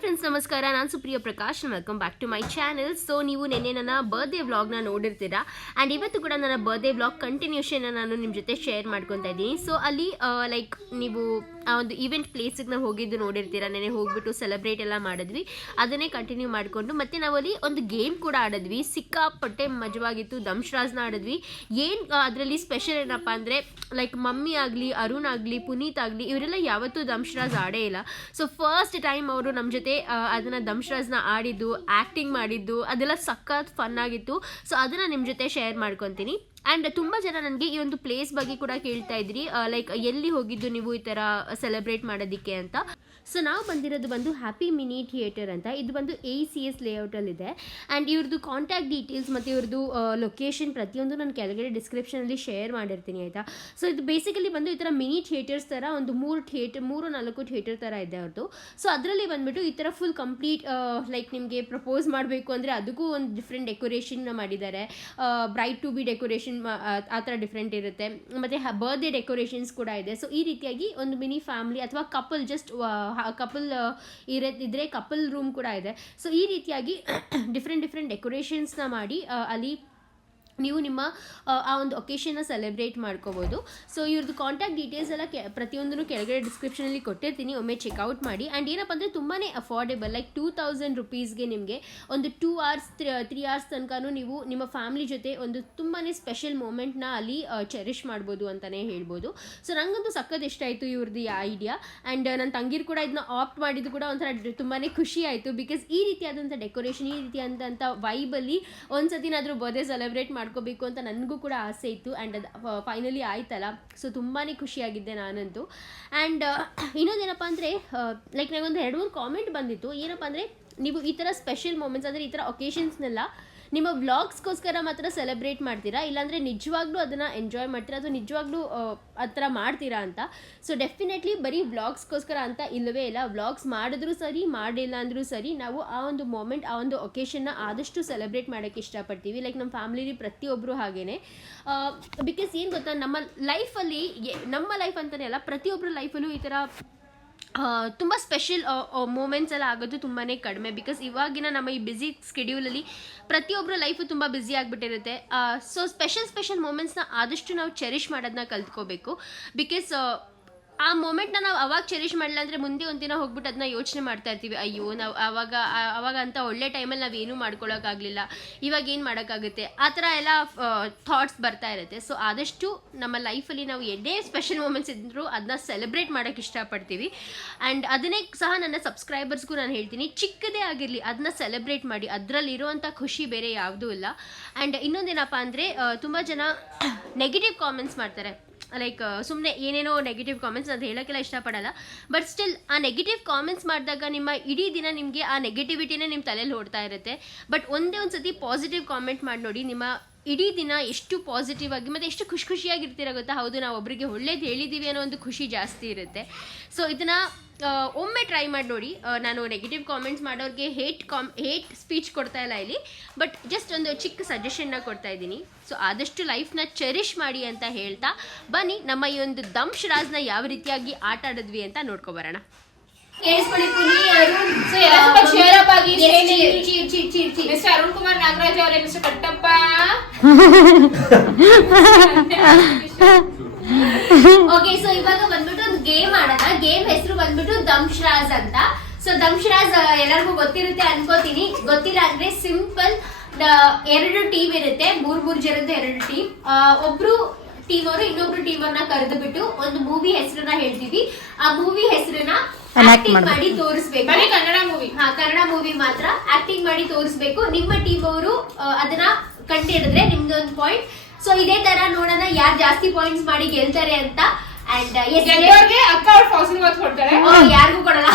Friends ನಮಸ್ಕಾರ, ನಾನು Supriya Prakash. Welcome back to my channel. So ನೀವು ನೆನ್ನೆ ನನ್ನ ಬರ್ತ್ಡೇ ವ್ಲಾಗ್ನ ನೋಡಿರ್ತೀರಾ ಆ್ಯಂಡ್ ಇವತ್ತು ಕೂಡ ನನ್ನ ಬರ್ತ್ಡೇ ವ್ಲಾಗ್ ಕಂಟಿನ್ಯೂಷನ್ ನಾನು ನಿಮ್ಮ ಜೊತೆ ಶೇರ್ ಮಾಡ್ಕೊತಾ ಇದ್ದೀನಿ. ಸೊ ಅಲ್ಲಿ ಲೈಕ್ ನೀವು ಆ ಒಂದು ಈವೆಂಟ್ ಪ್ಲೇಸಿಗೆ ನಾವು ಹೋಗಿದ್ದು ನೋಡಿರ್ತೀರಾ. ನೆನೆ ಹೋಗ್ಬಿಟ್ಟು ಸೆಲೆಬ್ರೇಟ್ ಎಲ್ಲ ಮಾಡಿದ್ವಿ, ಅದನ್ನೇ ಕಂಟಿನ್ಯೂ ಮಾಡಿಕೊಂಡು ಮತ್ತೆ ನಾವಲ್ಲಿ ಒಂದು ಗೇಮ್ ಕೂಡ ಆಡಿದ್ವಿ. ಸಿಕ್ಕಾಪಟ್ಟೆ ಮಜವಾಗಿತ್ತು. ದಂಶರಾಜ್ನ ಆಡಿದ್ವಿ. ಏನು ಅದರಲ್ಲಿ ಸ್ಪೆಷಲ್ ಏನಪ್ಪ ಅಂದರೆ ಲೈಕ್ ಮಮ್ಮಿ ಆಗಲಿ, ಅರುಣ್ ಆಗಲಿ, ಪುನೀತ್ ಆಗಲಿ ಇವರೆಲ್ಲ ಯಾವತ್ತೂ ದಂಶರಾಜ್ ಆಡೇ ಇಲ್ಲ. ಸೊ ಫಸ್ಟ್ ಟೈಮ್ ಅವರು ನಮ್ಮ ಜೊತೆ ಅದನ್ನು ದಂಶರಾಜ್ನ ಆಡಿದ್ದು, ಆ್ಯಕ್ಟಿಂಗ್ ಮಾಡಿದ್ದು ಅದೆಲ್ಲ ಸಖತ್ ಫನ್ ಆಗಿತ್ತು. ಸೊ ಅದನ್ನು ನಿಮ್ಮ ಜೊತೆ ಶೇರ್ ಮಾಡ್ಕೊತೀನಿ. ಆ್ಯಂಡ್ ತುಂಬ ಜನ ನನಗೆ ಈ ಒಂದು ಪ್ಲೇಸ್ ಬಗ್ಗೆ ಕೂಡ ಕೇಳ್ತಾ ಇದ್ರಿ, ಲೈಕ್ ಎಲ್ಲಿ ಹೋಗಿದ್ದು ನೀವು ಈ ಥರ ಸೆಲೆಬ್ರೇಟ್ ಮಾಡೋದಕ್ಕೆ ಅಂತ. ಸೊ ನಾವು ಬಂದಿರೋದು ಬಂದು ಹ್ಯಾಪಿ ಮಿನಿ ಥಿಯೇಟರ್ ಅಂತ. ಇದು ಬಂದು ACS ಲೇಔಟಲ್ಲಿದೆ. ಆ್ಯಂಡ್ ಇವ್ರದ್ದು ಕಾಂಟ್ಯಾಕ್ಟ್ ಡೀಟೇಲ್ಸ್ ಮತ್ತು ಇವ್ರದ್ದು ಲೊಕೇಶನ್ ಪ್ರತಿಯೊಂದು ನಾನು ಕೆಳಗಡೆ ಡಿಸ್ಕ್ರಿಪ್ಷನಲ್ಲಿ ಶೇರ್ ಮಾಡಿರ್ತೀನಿ, ಆಯಿತಾ. ಸೊ ಇದು ಬೇಸಿಕಲಿ ಬಂದು ಈ ಥರ ಮಿನಿ ಥಿಯೇಟರ್ಸ್ ಥರ ಒಂದು 3-4 ಥಿಯೇಟರ್ ಥರ ಇದೆ ಅವ್ರದ್ದು. ಸೊ ಅದರಲ್ಲಿ ಬಂದುಬಿಟ್ಟು ಈ ಥರ ಫುಲ್ ಕಂಪ್ಲೀಟ್ ಲೈಕ್ ನಿಮಗೆ ಪ್ರಪೋಸ್ ಮಾಡಬೇಕು ಅಂದರೆ ಅದಕ್ಕೂ ಒಂದು ಡಿಫ್ರೆಂಟ್ ಡೆಕೋರೇಷನ್ ಮಾಡಿದ್ದಾರೆ. ಬ್ರೈಡ್ ಟು ಬಿ ಡೆಕೋರೇಷನ್ ಆ ಥರ ಡಿಫ್ರೆಂಟ್ ಇರುತ್ತೆ. ಮತ್ತು ಬರ್ತ್ಡೇ ಡೆಕೋರೇಷನ್ಸ್ ಕೂಡ ಇದೆ. ಸೊ ಈ ರೀತಿಯಾಗಿ ಒಂದು ಮಿನಿ ಫ್ಯಾಮಿಲಿ ಅಥವಾ ಕಪಲ್ ಜಸ್ಟ್ ಕಪಲ್ ಇದ್ರೆ ಕಪಲ್ ರೂಮ್ ಕೂಡ ಇದೆ. ಸೊ ಈ ರೀತಿಯಾಗಿ ಡಿಫ್ರೆಂಟ್ ಡೆಕೋರೇಷನ್ಸ್ನ ಮಾಡಿ ಅಲ್ಲಿ ನೀವು ನಿಮ್ಮ ಆ ಒಂದು ಒಕೇಶನ್ನ ಸೆಲೆಬ್ರೇಟ್ ಮಾಡ್ಕೋಬೋದು. ಸೊ ಇವ್ರದ್ದು ಕಾಂಟ್ಯಾಕ್ಟ್ ಡೀಟೇಲ್ಸ್ ಎಲ್ಲ ಪ್ರತಿಯೊಂದನ್ನು ಕೆಳಗಡೆ ಡಿಸ್ಕ್ರಿಪ್ಷನಲ್ಲಿ ಕೊಟ್ಟಿರ್ತೀನಿ, ಒಮ್ಮೆ ಚೆಕ್ಔಟ್ ಮಾಡಿ. ಆ್ಯಂಡ್ ಏನಪ್ಪ ಅಂದರೆ ತುಂಬಾ ಅಫೋರ್ಡೆಬಲ್, ಲೈಕ್ 2000 ರುಪೀಸ್ಗೆ ನಿಮಗೆ ಒಂದು 2 hours 3 hours ತನಕ ನೀವು ನಿಮ್ಮ ಫ್ಯಾಮಿಲಿ ಜೊತೆ ಒಂದು ತುಂಬಾ ಸ್ಪೆಷಲ್ ಮೂಮೆಂಟ್ನ ಅಲ್ಲಿ ಚೆರಿಷ್ ಮಾಡ್ಬೋದು ಅಂತಲೇ ಹೇಳ್ಬೋದು. ಸೊ ನನಗಂತೂ ಸಖತ್ ಇಷ್ಟ ಆಯಿತು ಇವ್ರದ್ದು ಈ ಐಡಿಯಾ. ಆ್ಯಂಡ್ ನನ್ನ ತಂಗಿರು ಕೂಡ ಇದನ್ನ ಆಪ್ಟ್ ಮಾಡಿದ್ದು ಕೂಡ ಒಂಥರ ತುಂಬಾ ಖುಷಿ ಆಯಿತು. ಬಿಕಾಸ್ ಈ ರೀತಿಯಾದಂಥ ಡೆಕೋರೇಷನ್, ಈ ರೀತಿಯಾದಂಥ ವೈಬಲ್ಲಿ ಒಂದು ಸತಿನಾದರೂ ಬರ್ತ್ಡೇ ಸೆಲೆಬ್ರೇಟ್ ಮಾಡ್ಕೋಬೇಕು ಅಂತ ನನಗೂ ಕೂಡ ಆಸೆ ಇತ್ತು. ಆ್ಯಂಡ್ ಅದು ಫೈನಲಿ ಆಯ್ತಲ್ಲ. ಸೊ ತುಂಬಾ ಖುಷಿಯಾಗಿದ್ದೆ ನಾನಂತೂ. ಆ್ಯಂಡ್ ಇನ್ನೊಂದೇನಪ್ಪ ಅಂದರೆ ಲೈಕ್ ನನಗೊಂದು 2-3 ಕಾಮೆಂಟ್ ಬಂದಿತ್ತು. ಏನಪ್ಪ ಅಂದರೆ ನೀವು ಈ ಥರ ಸ್ಪೆಷಲ್ ಮೂಮೆಂಟ್ಸ್ ಅಂದರೆ ಈ ಥರ ಒಕೇಶನ್ಸ್ನೆಲ್ಲ ನಿಮ್ಮ ವ್ಲಾಗ್ಸ್ಗೋಸ್ಕರ ಮಾತ್ರ ಸೆಲೆಬ್ರೇಟ್ ಮಾಡ್ತೀರಾ, ಇಲ್ಲಾಂದರೆ ನಿಜವಾಗ್ಲೂ ಅದನ್ನು ಎಂಜಾಯ್ ಮಾಡ್ತೀರಾ ಅಥವಾ ನಿಜವಾಗ್ಲೂ ಆ ಥರ ಮಾಡ್ತೀರಾ ಅಂತ. ಸೊ ಡೆಫಿನೆಟ್ಲಿ ಬರೀ ವ್ಲಾಗ್ಸ್ಗೋಸ್ಕರ ಅಂತ ಇಲ್ಲವೇ ಇಲ್ಲ. ವ್ಲಾಗ್ಸ್ ಮಾಡಿದ್ರೂ ಸರಿ, ಮಾಡಿಲ್ಲ ಅಂದರೂ ಸರಿ, ನಾವು ಆ ಒಂದು ಮೂಮೆಂಟ್, ಆ ಒಂದು ಒಕೇಶನ್ನ ಆದಷ್ಟು ಸೆಲೆಬ್ರೇಟ್ ಮಾಡೋಕ್ಕೆ ಇಷ್ಟಪಡ್ತೀವಿ. ಲೈಕ್ ನಮ್ಮ ಫ್ಯಾಮಿಲಿ ಪ್ರತಿಯೊಬ್ಬರು ಹಾಗೇ. ಬಿಕಾಸ್ ಏನು ಗೊತ್ತಾ, ನಮ್ಮ ಲೈಫಲ್ಲಿ, ನಮ್ಮ ಲೈಫ್ ಅಂತಲೇ ಅಲ್ಲ, ಪ್ರತಿಯೊಬ್ಬರ ಲೈಫಲ್ಲೂ ಈ ಥರ ತುಂಬ ಸ್ಪೆಷಲ್ ಮೂಮೆಂಟ್ಸ್ ಎಲ್ಲ ಆಗೋದು ತುಂಬಾ ಕಡಿಮೆ. ಬಿಕಾಸ್ ಇವಾಗಿನ ನಮ್ಮ ಈ ಬ್ಯುಸಿ ಸ್ಕೆಡ್ಯೂಲಲ್ಲಿ ಪ್ರತಿಯೊಬ್ಬರ ಲೈಫು ತುಂಬ ಬ್ಯುಸಿ ಆಗಿಬಿಟ್ಟಿರುತ್ತೆ. ಸೊ ಸ್ಪೆಷಲ್ ಮೂಮೆಂಟ್ಸ್ನ ಆದಷ್ಟು ನಾವು ಚೆರಿಷ್ ಮಾಡೋದನ್ನ ಕಲ್ತ್ಕೋಬೇಕು. ಬಿಕಾಸ್ ಆ ಮೂಮೆಂಟ್ನ ನಾವು ಅವಾಗ ಚೆರಿಷ್ ಮಾಡಿಲ್ಲ ಅಂದರೆ ಮುಂದೆ ಒಂದಿನ ಹೋಗ್ಬಿಟ್ಟು ಅದನ್ನ ಯೋಚನೆ ಮಾಡ್ತಾ ಇರ್ತೀವಿ, ಅಯ್ಯೋ ನಾವು ಅವಾಗ ಅಂತ ಒಳ್ಳೆ ಟೈಮಲ್ಲಿ ನಾವು ಏನೂ ಮಾಡ್ಕೊಳ್ಳೋಕ್ಕಾಗಲಿಲ್ಲ, ಇವಾಗ ಏನು ಮಾಡೋಕ್ಕಾಗುತ್ತೆ, ಆ ಥರ ಎಲ್ಲ ಥಾಟ್ಸ್ ಬರ್ತಾ ಇರುತ್ತೆ. ಸೊ ಆದಷ್ಟು ನಮ್ಮ ಲೈಫಲ್ಲಿ ನಾವು ಎಷ್ಟೇ ಸ್ಪೆಷಲ್ ಮೂಮೆಂಟ್ಸ್ ಇದ್ದರೂ ಅದನ್ನ ಸೆಲೆಬ್ರೇಟ್ ಮಾಡೋಕ್ಕೆ ಇಷ್ಟಪಡ್ತೀವಿ. ಆ್ಯಂಡ್ ಅದನ್ನೇ ಸಹ ನನ್ನ ಸಬ್ಸ್ಕ್ರೈಬರ್ಸ್ಗೂ ನಾನು ಹೇಳ್ತೀನಿ, ಚಿಕ್ಕದೇ ಆಗಿರಲಿ ಅದನ್ನ ಸೆಲೆಬ್ರೇಟ್ ಮಾಡಿ, ಅದರಲ್ಲಿರುವಂಥ ಖುಷಿ ಬೇರೆ ಯಾವುದೂ ಇಲ್ಲ. ಆ್ಯಂಡ್ ಇನ್ನೊಂದೇನಪ್ಪ ಅಂದರೆ ತುಂಬ ಜನ ನೆಗೆಟಿವ್ ಕಾಮೆಂಟ್ಸ್ ಮಾಡ್ತಾರೆ. ಲೈಕ್ ಸುಮ್ಮನೆ ಏನೇನೋ ನೆಗೆಟಿವ್ ಕಾಮೆಂಟ್ಸ್, ಅದು ಹೇಳೋಕ್ಕೆಲ್ಲ ಇಷ್ಟಪಡಲ್ಲ. ಬಟ್ ಸ್ಟಿಲ್ ಆ ನೆಗೆಟಿವ್ ಕಾಮೆಂಟ್ಸ್ ಮಾಡಿದಾಗ ನಿಮ್ಮ ಇಡೀ ದಿನ ನಿಮಗೆ ಆ ನೆಗೆಟಿವಿಟಿನೇ ನಿಮ್ಮ ತಲೆಯಲ್ಲಿ ಓಡ್ತಾ ಇರುತ್ತೆ. ಬಟ್ ಒಂದೇ ಒಂದು ಸತಿ ಪಾಸಿಟಿವ್ ಕಾಮೆಂಟ್ ಮಾಡಿ ನೋಡಿ, ನಿಮ್ಮ ಇಡೀ ದಿನ ಎಷ್ಟು ಪಾಸಿಟಿವ್ ಆಗಿ ಮತ್ತು ಎಷ್ಟು ಖುಷಿಯಾಗಿರ್ತೀರ ಗೊತ್ತಾ. ಹೌದು, ನಾವು ಒಬ್ಬರಿಗೆ ಒಳ್ಳೇದು ಹೇಳಿದ್ದೀವಿ ಅನ್ನೋ ಒಂದು ಖುಷಿ ಜಾಸ್ತಿ ಇರುತ್ತೆ. ಸೊ ಇದನ್ನು ಒಮ್ಮೆ ಟ್ರೈ ಮಾಡಿ ನೋಡಿ. ನಾನು ನೆಗೆಟಿವ್ ಕಾಮೆಂಟ್ಸ್ ಮಾಡೋರಿಗೆ ಹೇಟ್ ಸ್ಪೀಚ್ ಕೊಡ್ತಾ ಇಲ್ಲ ಇಲ್ಲಿ, ಬಟ್ ಜಸ್ಟ್ ಒಂದು ಚಿಕ್ಕ ಸಜೆಷನ್ನ ಕೊಡ್ತಾ ಇದ್ದೀನಿ. ಸೊ ಆದಷ್ಟು ಲೈಫ್ನ ಚೆರಿಷ್ ಮಾಡಿ ಅಂತ ಹೇಳ್ತಾ ಬನ್ನಿ ನಮ್ಮ ಈ ಒಂದು ದಂಶರಾಜ್ನ ಯಾವ ರೀತಿಯಾಗಿ ಆಟ ಆಡಿದ್ವಿ ಅಂತ ನೋಡ್ಕೊಬರೋಣ. ಮಿಸ್ಟರ್ ಅರುಣ್ ಕುಮಾರ್ ನಾಗರಾಜ್ ಅವರೇ, ಮಿಸ್ಟರ್ ಕಟ್ಟಪ್ಪ. ಓಕೆ, ಸೊ ಇವಾಗ ಬಂದ್ಬಿಟ್ಟು ಒಂದು ಗೇಮ್ ಆಡೋಣ. ಗೇಮ್ ಹೆಸರು ಬಂದ್ಬಿಟ್ಟು ದಂಶರಾಜ್ ಅಂತ. ಸೊ ದಂಶರಾಜ್ ಎಲ್ಲರಿಗೂ ಗೊತ್ತಿರುತ್ತೆ ಅನ್ಕೋತೀನಿ. ಗೊತ್ತಿಲ್ಲ ಅಂದ್ರೆ ಸಿಂಪಲ್, 2 ಟೀಮ್ ಇರುತ್ತೆ, 3 ಜನದ್ದು 2 ಟೀಮ್. ಒಬ್ರು ಟೀಮ್ ಅವರು ಇನ್ನೊಬ್ರು ಟೀಮ್ ಅವ್ರನ್ನ ಕರೆದು ಬಿಟ್ಟು ಒಂದು ಮೂವಿ ಹೆಸರನ್ನ ಹೇಳ್ತೀವಿ. ಆ ಮೂವಿ ಹೆಸರನ್ನ ಆಕ್ಟಿಂಗ್ ಮಾಡಿ ತೋರಿಸ್ಬೇಕು. ಕನ್ನಡ ಮೂವಿ. ಕನ್ನಡ ಮೂವಿ ಮಾತ್ರ ಆಕ್ಟಿಂಗ್ ಮಾಡಿ ತೋರಿಸ್ಬೇಕು. ನಿಮ್ಮ ಟೀಮ್ ಅವರು ಅದನ್ನ ಕಂಡು ಹಿಡಿದ್ರೆ ನಿಮ್ದು ಒಂದು ಪಾಯಿಂಟ್. ಸೊ ಇದೇ ತರ ನೋಡೋಣ ಯಾರು ಜಾಸ್ತಿ ಪಾಯಿಂಟ್ಸ್ ಮಾಡಿ ಗೆಲ್ತಾರೆ ಅಂತ. ಅಂಡ್ ಅಕ್ಕ ಅವ್ರು ಫಾಸಿಲ್ ಮಾತು ಕೊಡ್ತಾರೆ, ಯಾರಿಗೂ ಕೊಡಲ್ಲ.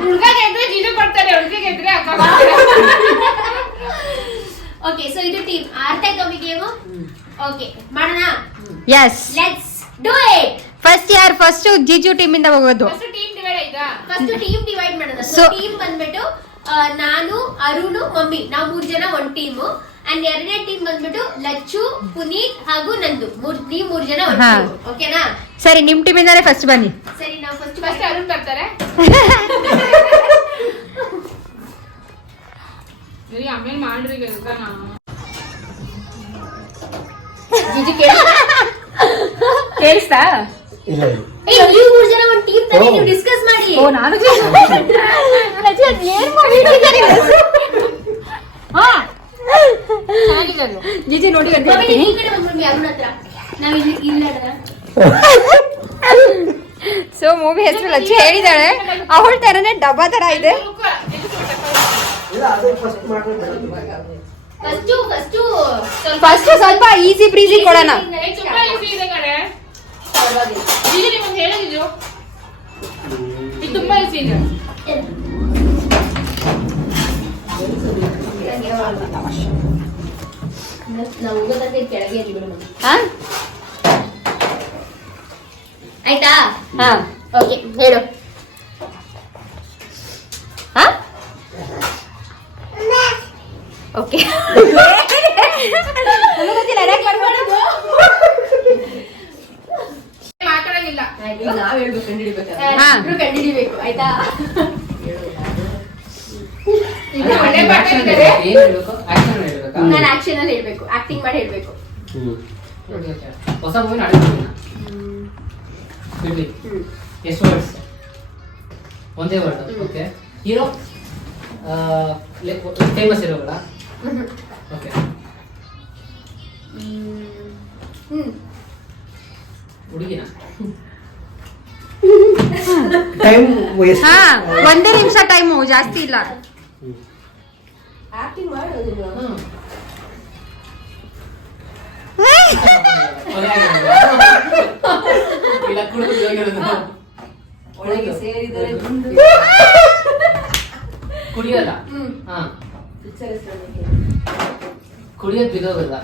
ಹುಡುಗ ಗೆದ್ರೆ ಜೀಜು ಕೊಡ್ತಾರೆ, ಹುಡುಗಿ ಗೆದ್ರೆ ಅಕ್ಕ. ಓಕೆ, ಸೊ ಇದು ಟೀಮ್. ಅರ್ಥ ಆಯ್ತು ಒಮ್ಮೆ ಗೇಮು? ಓಕೆ, ಮಾಡೋಣ. Yes, let's do it. First Jiju team ಇಂದ ಹೋಗೋದು. ಫಸ್ಟ್ ಟೀಮ್ ಡಿವೈಡ್ ಆಯ್ತಾ? ಫಸ್ಟ್ ಟೀಮ್ ಡಿವೈಡ್ ಮಾಡೋಣ. ಸೊ ಟೀಮ್ ಬಂದ್ಬಿಟ್ಟು ನಾನು, ಅರುಣ್, ಮಮ್ಮಿ, ನಾವು 3 ಜನ ಒಂದು ಟೀಮು. ಅಂಡ್ 2ನೇ ಟೀಮ್ ಬಂದ್ಬಿಟ್ಟು ಲಚ್ಚು, ಪುನೀತ್ ಹಾಗೂ ನಂದು. ನೀವು 3 ಜನ ಒಂದು ಟೀಮ್. ಓಕೆನಾ? ಸರಿ, ನಿಮ್ ಟೀಮ್ ಇಂದಾನೆ ಫಸ್ಟ್ ಬನ್ನಿ. ಸರಿ, ನಾವು ಫಸ್ಟ್ ಅರುಣ್ ಬರ್ತಾರೆ. ಕೇಳಿಸ್ತಾ? ಇಲ್ಲ ಇಲ್ಲ. ನೀವು 3 ಜನ ಒಂದು ಟೀಮ್ ತರ ನೀವು ಡಿಸ್ಕಸ್ ಮಾಡಿ. ಓ ನಾನು ಏನ್ ಮಾಡಿದ್ದೀರಿ? ಹಾ ಚೆನ್ನಾಗಿದೆ ಅದು. ಜಿಜಿ ನೋಡಿ ಅಂತ ಮಮ್ಮಿ, ಹೇಳ್ತೀನಿ. ಈ ಕಡೆ ಬಂದ್ಬಿಡಿ ಅರುಣ್ ಹತ್ರ. ನಾವು ಇಲ್ಲಿ ಇಲ್ಲ. ಸೊ ಮೂವಿ ಹೆಸರು ಲಚ್ಚು ಹೇಳಿದಾಳೆ. ಅವಳ ತರನೇ ಡಬ್ಬಾ ತರ ಇದೆ. ಇಲ್ಲ ಅದೇ ಫಸ್ಟ್ ಮಾಡ್ಬೇಕು. ಫಸ್ಟ್ ಸ್ವಲ್ಪ ಈಸಿ ಬ್ರೀಸಿ ಕೊಡೋಣ. ತುಂಬಾ ಈಸಿ ಇದೆ ಕಣೆ. ಜೀಜು ನಿಮ್ಮೊಂದು ಹೇಳಿದ್ರು ಇದು ತುಂಬಾ ಈಸಿ ಇದೆ. ನಾವು ಹೋಗೋದಕ್ಕೆ ಕೆಳಗೆ ಇರ್ಲಿ ಬಿಡು. ಹಾ ಆಯ್ತಾ? ಹಾ ಓಕೆ ಹೇಳು. ಹಾ ಓಕೆ ಮಾತಾಡಂಗಿಲ್ಲ. ನಾವ್ ಹೇಳ್ಬೇಕು ಕಂಡಿಡಿಬೇಕು. ಹಾ. ಕಂಡಿಡಿಬೇಕು ಆಯ್ತಾ? ಇದು ಒಳ್ಳೆ ಪಾಠ ಇದ್ದಾರೆ. ನಾನು ಆಕ್ಷನ್ ಅಲ್ಲಿ ಹೇಳ್ಬೇಕು, ಆಕ್ಟಿಂಗ್ ಮಾಡಿ ಹೇಳ್ಬೇಕು. ಹೊಸ ಮೂವಿ ನಡೆಸ್ತೀನಿ ಎಷ್ಟು ವರ್ಡ್ಸ್? ಒಂದೇ ವರ್ಡ್. ಓಕೆ. ಹೀರೋ ಫೇಮಸ್ ಹೀರೋಗಳ? ಓಕೆ. ಹುಡುಗಿನ? Time waste. ಹಾ ಒಂದೇ ನಿಮಿಷ ಟೈಮು, ಜಾಸ್ತಿ ಇಲ್ಲ. ಆಕ್ಟಿಂಗ್ ಮಾಡೋದು. ಇಲ್ಲ ಕುಡಿದು ಒಳಗೆ ಸೇರಿದರೆ ಕುಡಿಯೋಲ್ಲ. ಹಾ ಕುಡಿಯೋದು ಬಿದೋಗಲ್ಲ.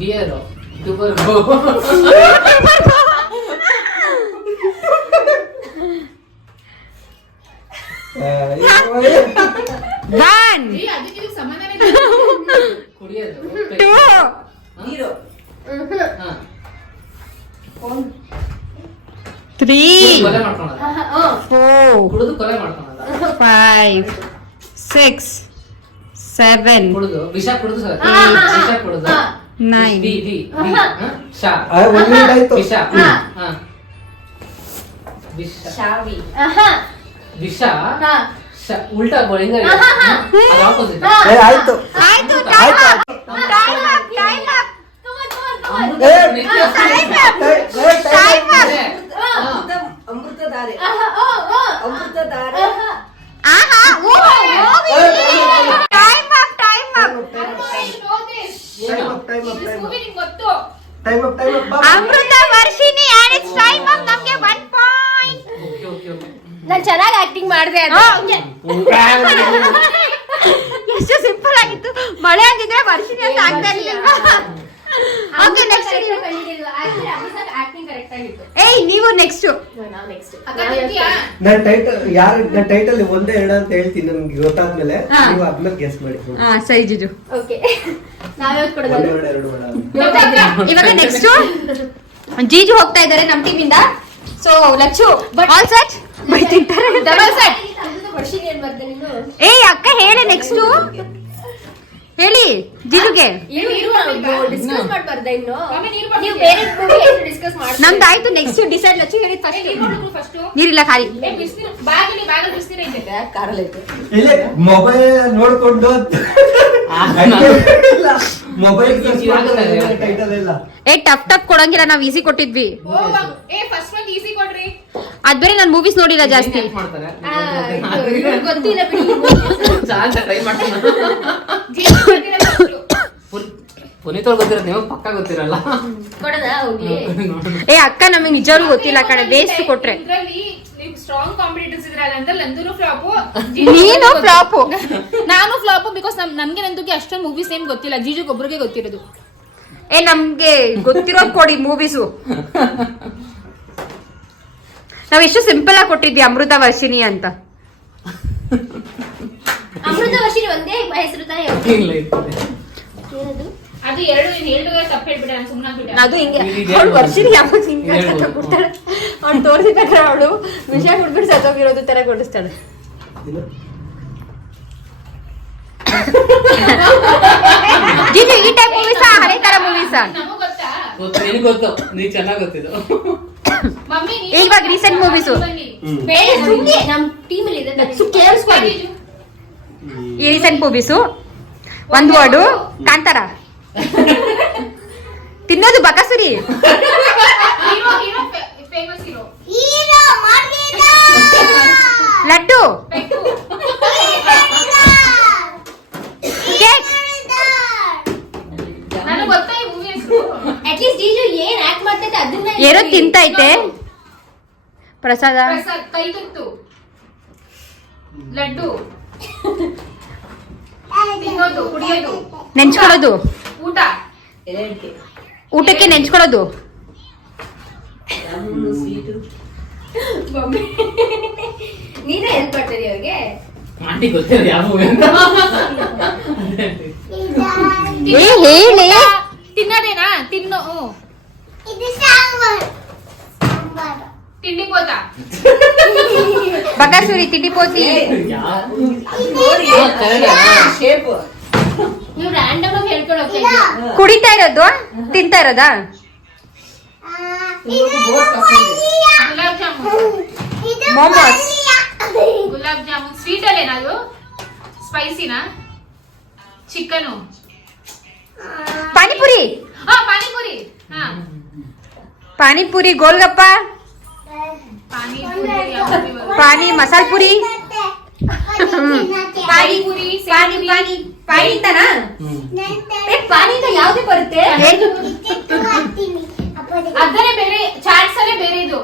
ಬಿಯರು ದುಬರ್ಗು. ಒನ್ ಏ, ಅದಕ್ಕೆ ಇದಕ್ಕೆ ಸಂಬಂಧನೇ ಇಲ್ಲ. ಕುಡಿಯೋದು ಟೂ ಹಾ ತ್ರೀ ಕೊಲೆ ಮಾಡ್ಕೊಳಲ್ಲ. ಫೋರ್ ಕುಡಿದು ಕೊಲೆ ಮಾಡ್ಕೊಳಲ್ಲ. 5 6 7 ಕುಡಿದು ವಿಷ ಕುಡಿದು ಸರ್ ವಿಷ ಕುಡಿದು 9 D D D Shah 1 minute ಆಯ್ತು. ವಿಷ. ಹಾ ವಿಷ ಶಾವಿ. ವಿಷ ಉಲ್ಟಾ ಹೆಂಗ ಅದು ಆಪೋಸಿಟ್. ಆಯ್ತು. ಆಯ್ತು ಆಯ್ತು. ಏ, ಅಮೃತಧಾರೆ ಆಹಾ ಓ time up time up. Movie ನಿಂಗೆ ಗೊತ್ತು. ಅಮೃತ Varshini and it's time up. ನಮಗೆ 1 ಪಾಯಿಂಟ್. Okay okay okay. ನಾನು ಚೆನ್ನಾಗಿ ಆಕ್ಟಿಂಗ್ ಮಾಡಿದೆ ಅದು. ಎಷ್ಟು ಸಿಂಪಲ್ ಆಗಿತ್ತು. ಮಳೆ ಆಗಿದ್ರೆ ವರ್ಷಿಣಿ ಅಂತ ಆಗ್ತಾ ಇರ್ಲಿಲ್ಲ. ಓಕೆ ನೆಕ್ಸ್ಟ್ ಆಕ್ಟಿಂಗ್ ಕರೆಕ್ಟ್ ಆಗಿತ್ತು. ಏಯ್ ನೀವು ನೆಕ್ಸ್ಟ್. ನಾವು ನೆಕ್ಸ್ಟ್. ಅಕ್ಕ ಗೊತ್ತೀಯಾ? ನಾನು ಟೈಟಲ್ ಒಂದೇ ಎರಡು ಅಂತ ಹೇಳ್ತೀನಿ. ನಮ್ಗೆ ಗೊತ್ತಾದ್ಮೇಲೆ ಹಾ. ನೀವು ಆದ್ಮೇಲೆ ಗೆಸ್ ಮಾಡಿ. ಹಾ ಸರಿ ಜಿಜು. ಓಕೆ ನಾವ್ಯಾವ್ದು ಕೊಡೋದು? ಒಂದೇ ಎರಡು ಎರಡು ಬೇಡ. ಇವಾಗ ನೆಕ್ಸ್ಟ್ ಜೀಜು ಹೋಗ್ತಾ ಇದ್ದಾರೆ ನಮ್ಮ ಟೀಮ್ ಇಂದ. ಸೊ ಲಚ್ಚು ಆಲ್ ಸೆಟ್ ಬೈತಿಂತಾರೆ. Double set. ವರ್ಷಿಗೆ ಏನ್ ಬರ್ದೆ ನೀನು? ಏಯ್ ಅಕ್ಕ ಹೇಳಿ ನೆಕ್ಸ್ಟ್ ಹೇಳಿ ಜಿಜುಗೆ. ಡಿಸ್ಕಸ್ ಮಾಡ್ಬಾರ್ದ ಇನ್ನು? ಮಮ್ಮಿ ನೀರು ಬರ್ತಿದ್ಯಾ? ನೀವು ಬೇರೆ ಮೂವಿ ಡಿಸ್ಕಸ್ ಮಾಡಿ. ನಮ್ದಾಯ್ತು ನೆಕ್ಸ್ಟ್ ಡಿಸೈಡ್. ಲಚ್ಚು ಹೇಳಿದ್ ಏ, ಫಸ್ಟ್. ನೀರು ಕೊಡು ಫಸ್ಟು. ನೀರಿಲ್ಲ ಖಾಲಿ. ಏ, ಬಿಸ್ನೀರು ಬಾಗಲ್ಲಿ ಬಿಸ್ನೀರು ಐತೆ. ಕಾರಲ್ಲಿ ಐತೆ. ಇಲ್ಲೇ ಮೊಬೈಲ್ ನೋಡ್ಕೊಂಡು ಮೊಬೈಲ್ ಟೈಟಲ್ ಇಲ್ಲ. ಏ ಟಫ್ ಕೊಡಂಗಿಲ್ಲ, ನಾವ್ ಈಸಿ ಕೊಟ್ಟಿದ್ವಿ. ಓ ಏ ಫಸ್ಟ್ ಒಂದು ಈಸಿ ಕೊಡ್ರಿ. ಅದ್ ಬೇರೆ ನಾನ್ ಮೂವೀಸ್ ನೋಡಿಲ್ಲ ಜಾಸ್ತಿ. Help ಮಾಡ್ತಾರೆ. ಇವ್ರಿಗೆ ಗೊತ್ತಿಲ್ಲ ಬಿಡಿ. ಚಾನ್ಸ್ ಟ್ರೈ ಮಾಡ್ತೀನಿ. ಜೀಜು ಗೊತ್ತಿಲ್ಲ ಫಸ್ಟು. ಪುನೀತ್ ಅವ್ರು ಗೊತ್ತಿರೋದು ನೀವು ಪಕ್ಕ ಗೊತ್ತಿರಲ್ಲ. ಕೊಡೋದಾ ಹೋಗ್ಲಿ? ಏ ಅಕ್ಕ ನಮಗೆ ನಿಜವಾಗ್ಲೂ ಗೊತ್ತಿಲ್ಲ ಕಡೆ, ವೇಸ್ಟ್ ಕೊಟ್ರೆ. ಇದ್ರಲ್ಲಿ ನೀವು ಸ್ಟ್ರಾಂಗ್ ಕಾಂಪಿಟೇಟರ್ಸ್ ಇದ್ರಲ್ಲ ಅಂದ್ರೆ ನಂದೂನು ಫ್ಲಾಪು. ನೀನು ಫ್ಲಾಪು. ನಾನು ಫ್ಲಾಪು ಬಿಕಾಸ್ ನನ್ಗೆ ನಂದುಗೆ ಅಷ್ಟೊಂದು ಮೂವೀಸ್ ಏನ್ ಗೊತ್ತಿಲ್ಲ. ಜೀಜುಗೆ ಒಬ್ರಿಗೆ ಗೊತ್ತಿರೋದು. ಏ ನಮ್ಗೆ ಗೊತ್ತಿರೋದ್ ಕೊಡಿ ಮೂವೀಸು. ನಾವ್ ಎಷ್ಟು ಸಿಂಪಲ್ ಆಗಿ ಕೊಟ್ಟಿದ್ವಿ ಅಮೃತ ವರ್ಷಿಣಿ ಅಂತ. ಅಮೃತ ವರ್ಷಿಣಿ ಒಂದೇ ಹೆಸರು ತಾನೇ? ಇಲ್ಲ ಇರ್ತದೆ. ಅದು ಎರಡು ತಪ್ಪು ಹೇಳ್ಬಿಟ್ಟೆ. ನಾನು ಸುಮ್ಮನೆ ಆಗ್ಬಿಟ್ಟೆ. ಅದು ಹಿಂಗೆ ಅವಳು ವರ್ಷಿಣಿ ಯಾವಾಗ ಹಿಂಗೆ ಸತ್ತೋಗ್ಬಿಡ್ತಾಳೆ. ಅವ್ಳು ತೋರಿಸಿದಾಗ ಅವಳು ವಿಷಯ ಕುಡ್ಬಿಟ್ಟು ಸತ್ತೋಗಿರೋದು ತರ ಕೊಡಿಸ್ತಾಳೆ. ಜಿಜು ಈ ಟೈಪ್ ಮೂವೀಸಾ ಹಳೆ ತರ ಮೂವೀಸಾ? ನಮಗ್ ಗೊತ್ತಾ? ಗೊತ್ತು ನಿನಗೆ ಗೊತ್ತು. ನೀ ಚೆನ್ನಾಗಿ ಗೊತ್ತಿದ್ದು. ಮಮ್ಮಿ ಇವಾಗ recent movies. ಬೇರೆ ಸುಮ್ನೆ ನಮ್ ಟೀಮಲ್ಲಿ ಇದೆ ಕೇಳಿಸ್ಕೊಳ್ಳಿ. ಈ ರೀಸೆಂಟ್ ಮೂವೀಸು ಒಂದು ವರ್ಡು ಕಾಂತಾರ. ತಿನ್ನೋದು ಬಕಸುರಿ. ಹೀರೋ ಹೀರೋ ಫೇಮಸ್ ಹೀರೋ ಲಡ್ಡು. ಪೆಕ್ಕು ಕೇಕ್. ನನಗೆ ಗೊತ್ತಾ ಈ ಮೂವಿ ಹೆಸರು. ಅಟ್ಲೀಸ್ಟ್ ಜೀಜು ಏನ್ ಆಕ್ಟ್ ಮಾಡ್ತೈತೆ ಅದನ್ನ ಏನೋ ತಿಂತೈತೆ. ಪ್ರಸಾದ. ಪ್ರಸಾದ್ ಕೈ ತುತ್ತು ಲಡ್ಡು ತಿನ್ನೋದು ಕುಡಿಯೋದು ನೆಂಚ್ಕೊಳ್ಳೋದು. ಊಟ ಊಟಕ್ಕೆ ನೆಂಚ್ಕೊಳ್ಳೋದು. ನೀನೇ ಹೆಲ್ಪ್ ಮಾಡ್ತೀರಿ ಅವ್ರಿಗೆ. ಆಂಟಿ ಗೊತ್ತಿಲ್ಲ ಯಾವ ಮೂವಿ ಅಂತ. ಏ ಹೇಳಿ. ತಿನ್ನೋದೇನಾ ತಿನ್ನೋ ತಿಂಡಿ ಪೋತ ಬಕಸುರಿ ತಿಂಡಿ ಪೋತಿ. ನೀವು ರ್ಯಾಂಡಮ್ ಆಗಿ ಹೇಳ್ಕೊಂಡು ಹೋಗ್ತಾ ಇದ್ದೀರಾ. ಕುಡಿತಾ ಇರೋದು ತಿಂತಾ ಇರೋದಾ? ಗುಲಾಬ್ ಜಾಮೂನ್ ಮೋಮೋಸ್. ಗುಲಾಬ್ ಜಾಮೂನ್ ಸ್ವೀಟ್ ಅಲ್ಲಿ ಏನದು ಸ್ಪೈಸಿನಾ ಚಿಕನು ಪಾನಿಪುರಿ. ಪಾನಿಪುರಿ ಹಾ ಪಾನಿಪುರಿ ಗೋಲ್ಗಪ್ಪ. ಪಾನಿಪುರಿ ಯಾವ್ದು ಇವಾಗ? ಪಾನಿ ಮಸಾಲ್ ಪುರಿ. ಪಾನಿಪುರಿ ಪಾನಿ ಪಾನಿ ಪಾನಿ ಅಂತನಾ? ಪಾನಿಂದ ಯಾವ್ದು ಬರುತ್ತೆ? ಅದನ್ನೇ ಬೇರೆ ಚಾಟ್ಸ್ ಅಲ್ಲೇ ಬೇರೆ ಇದು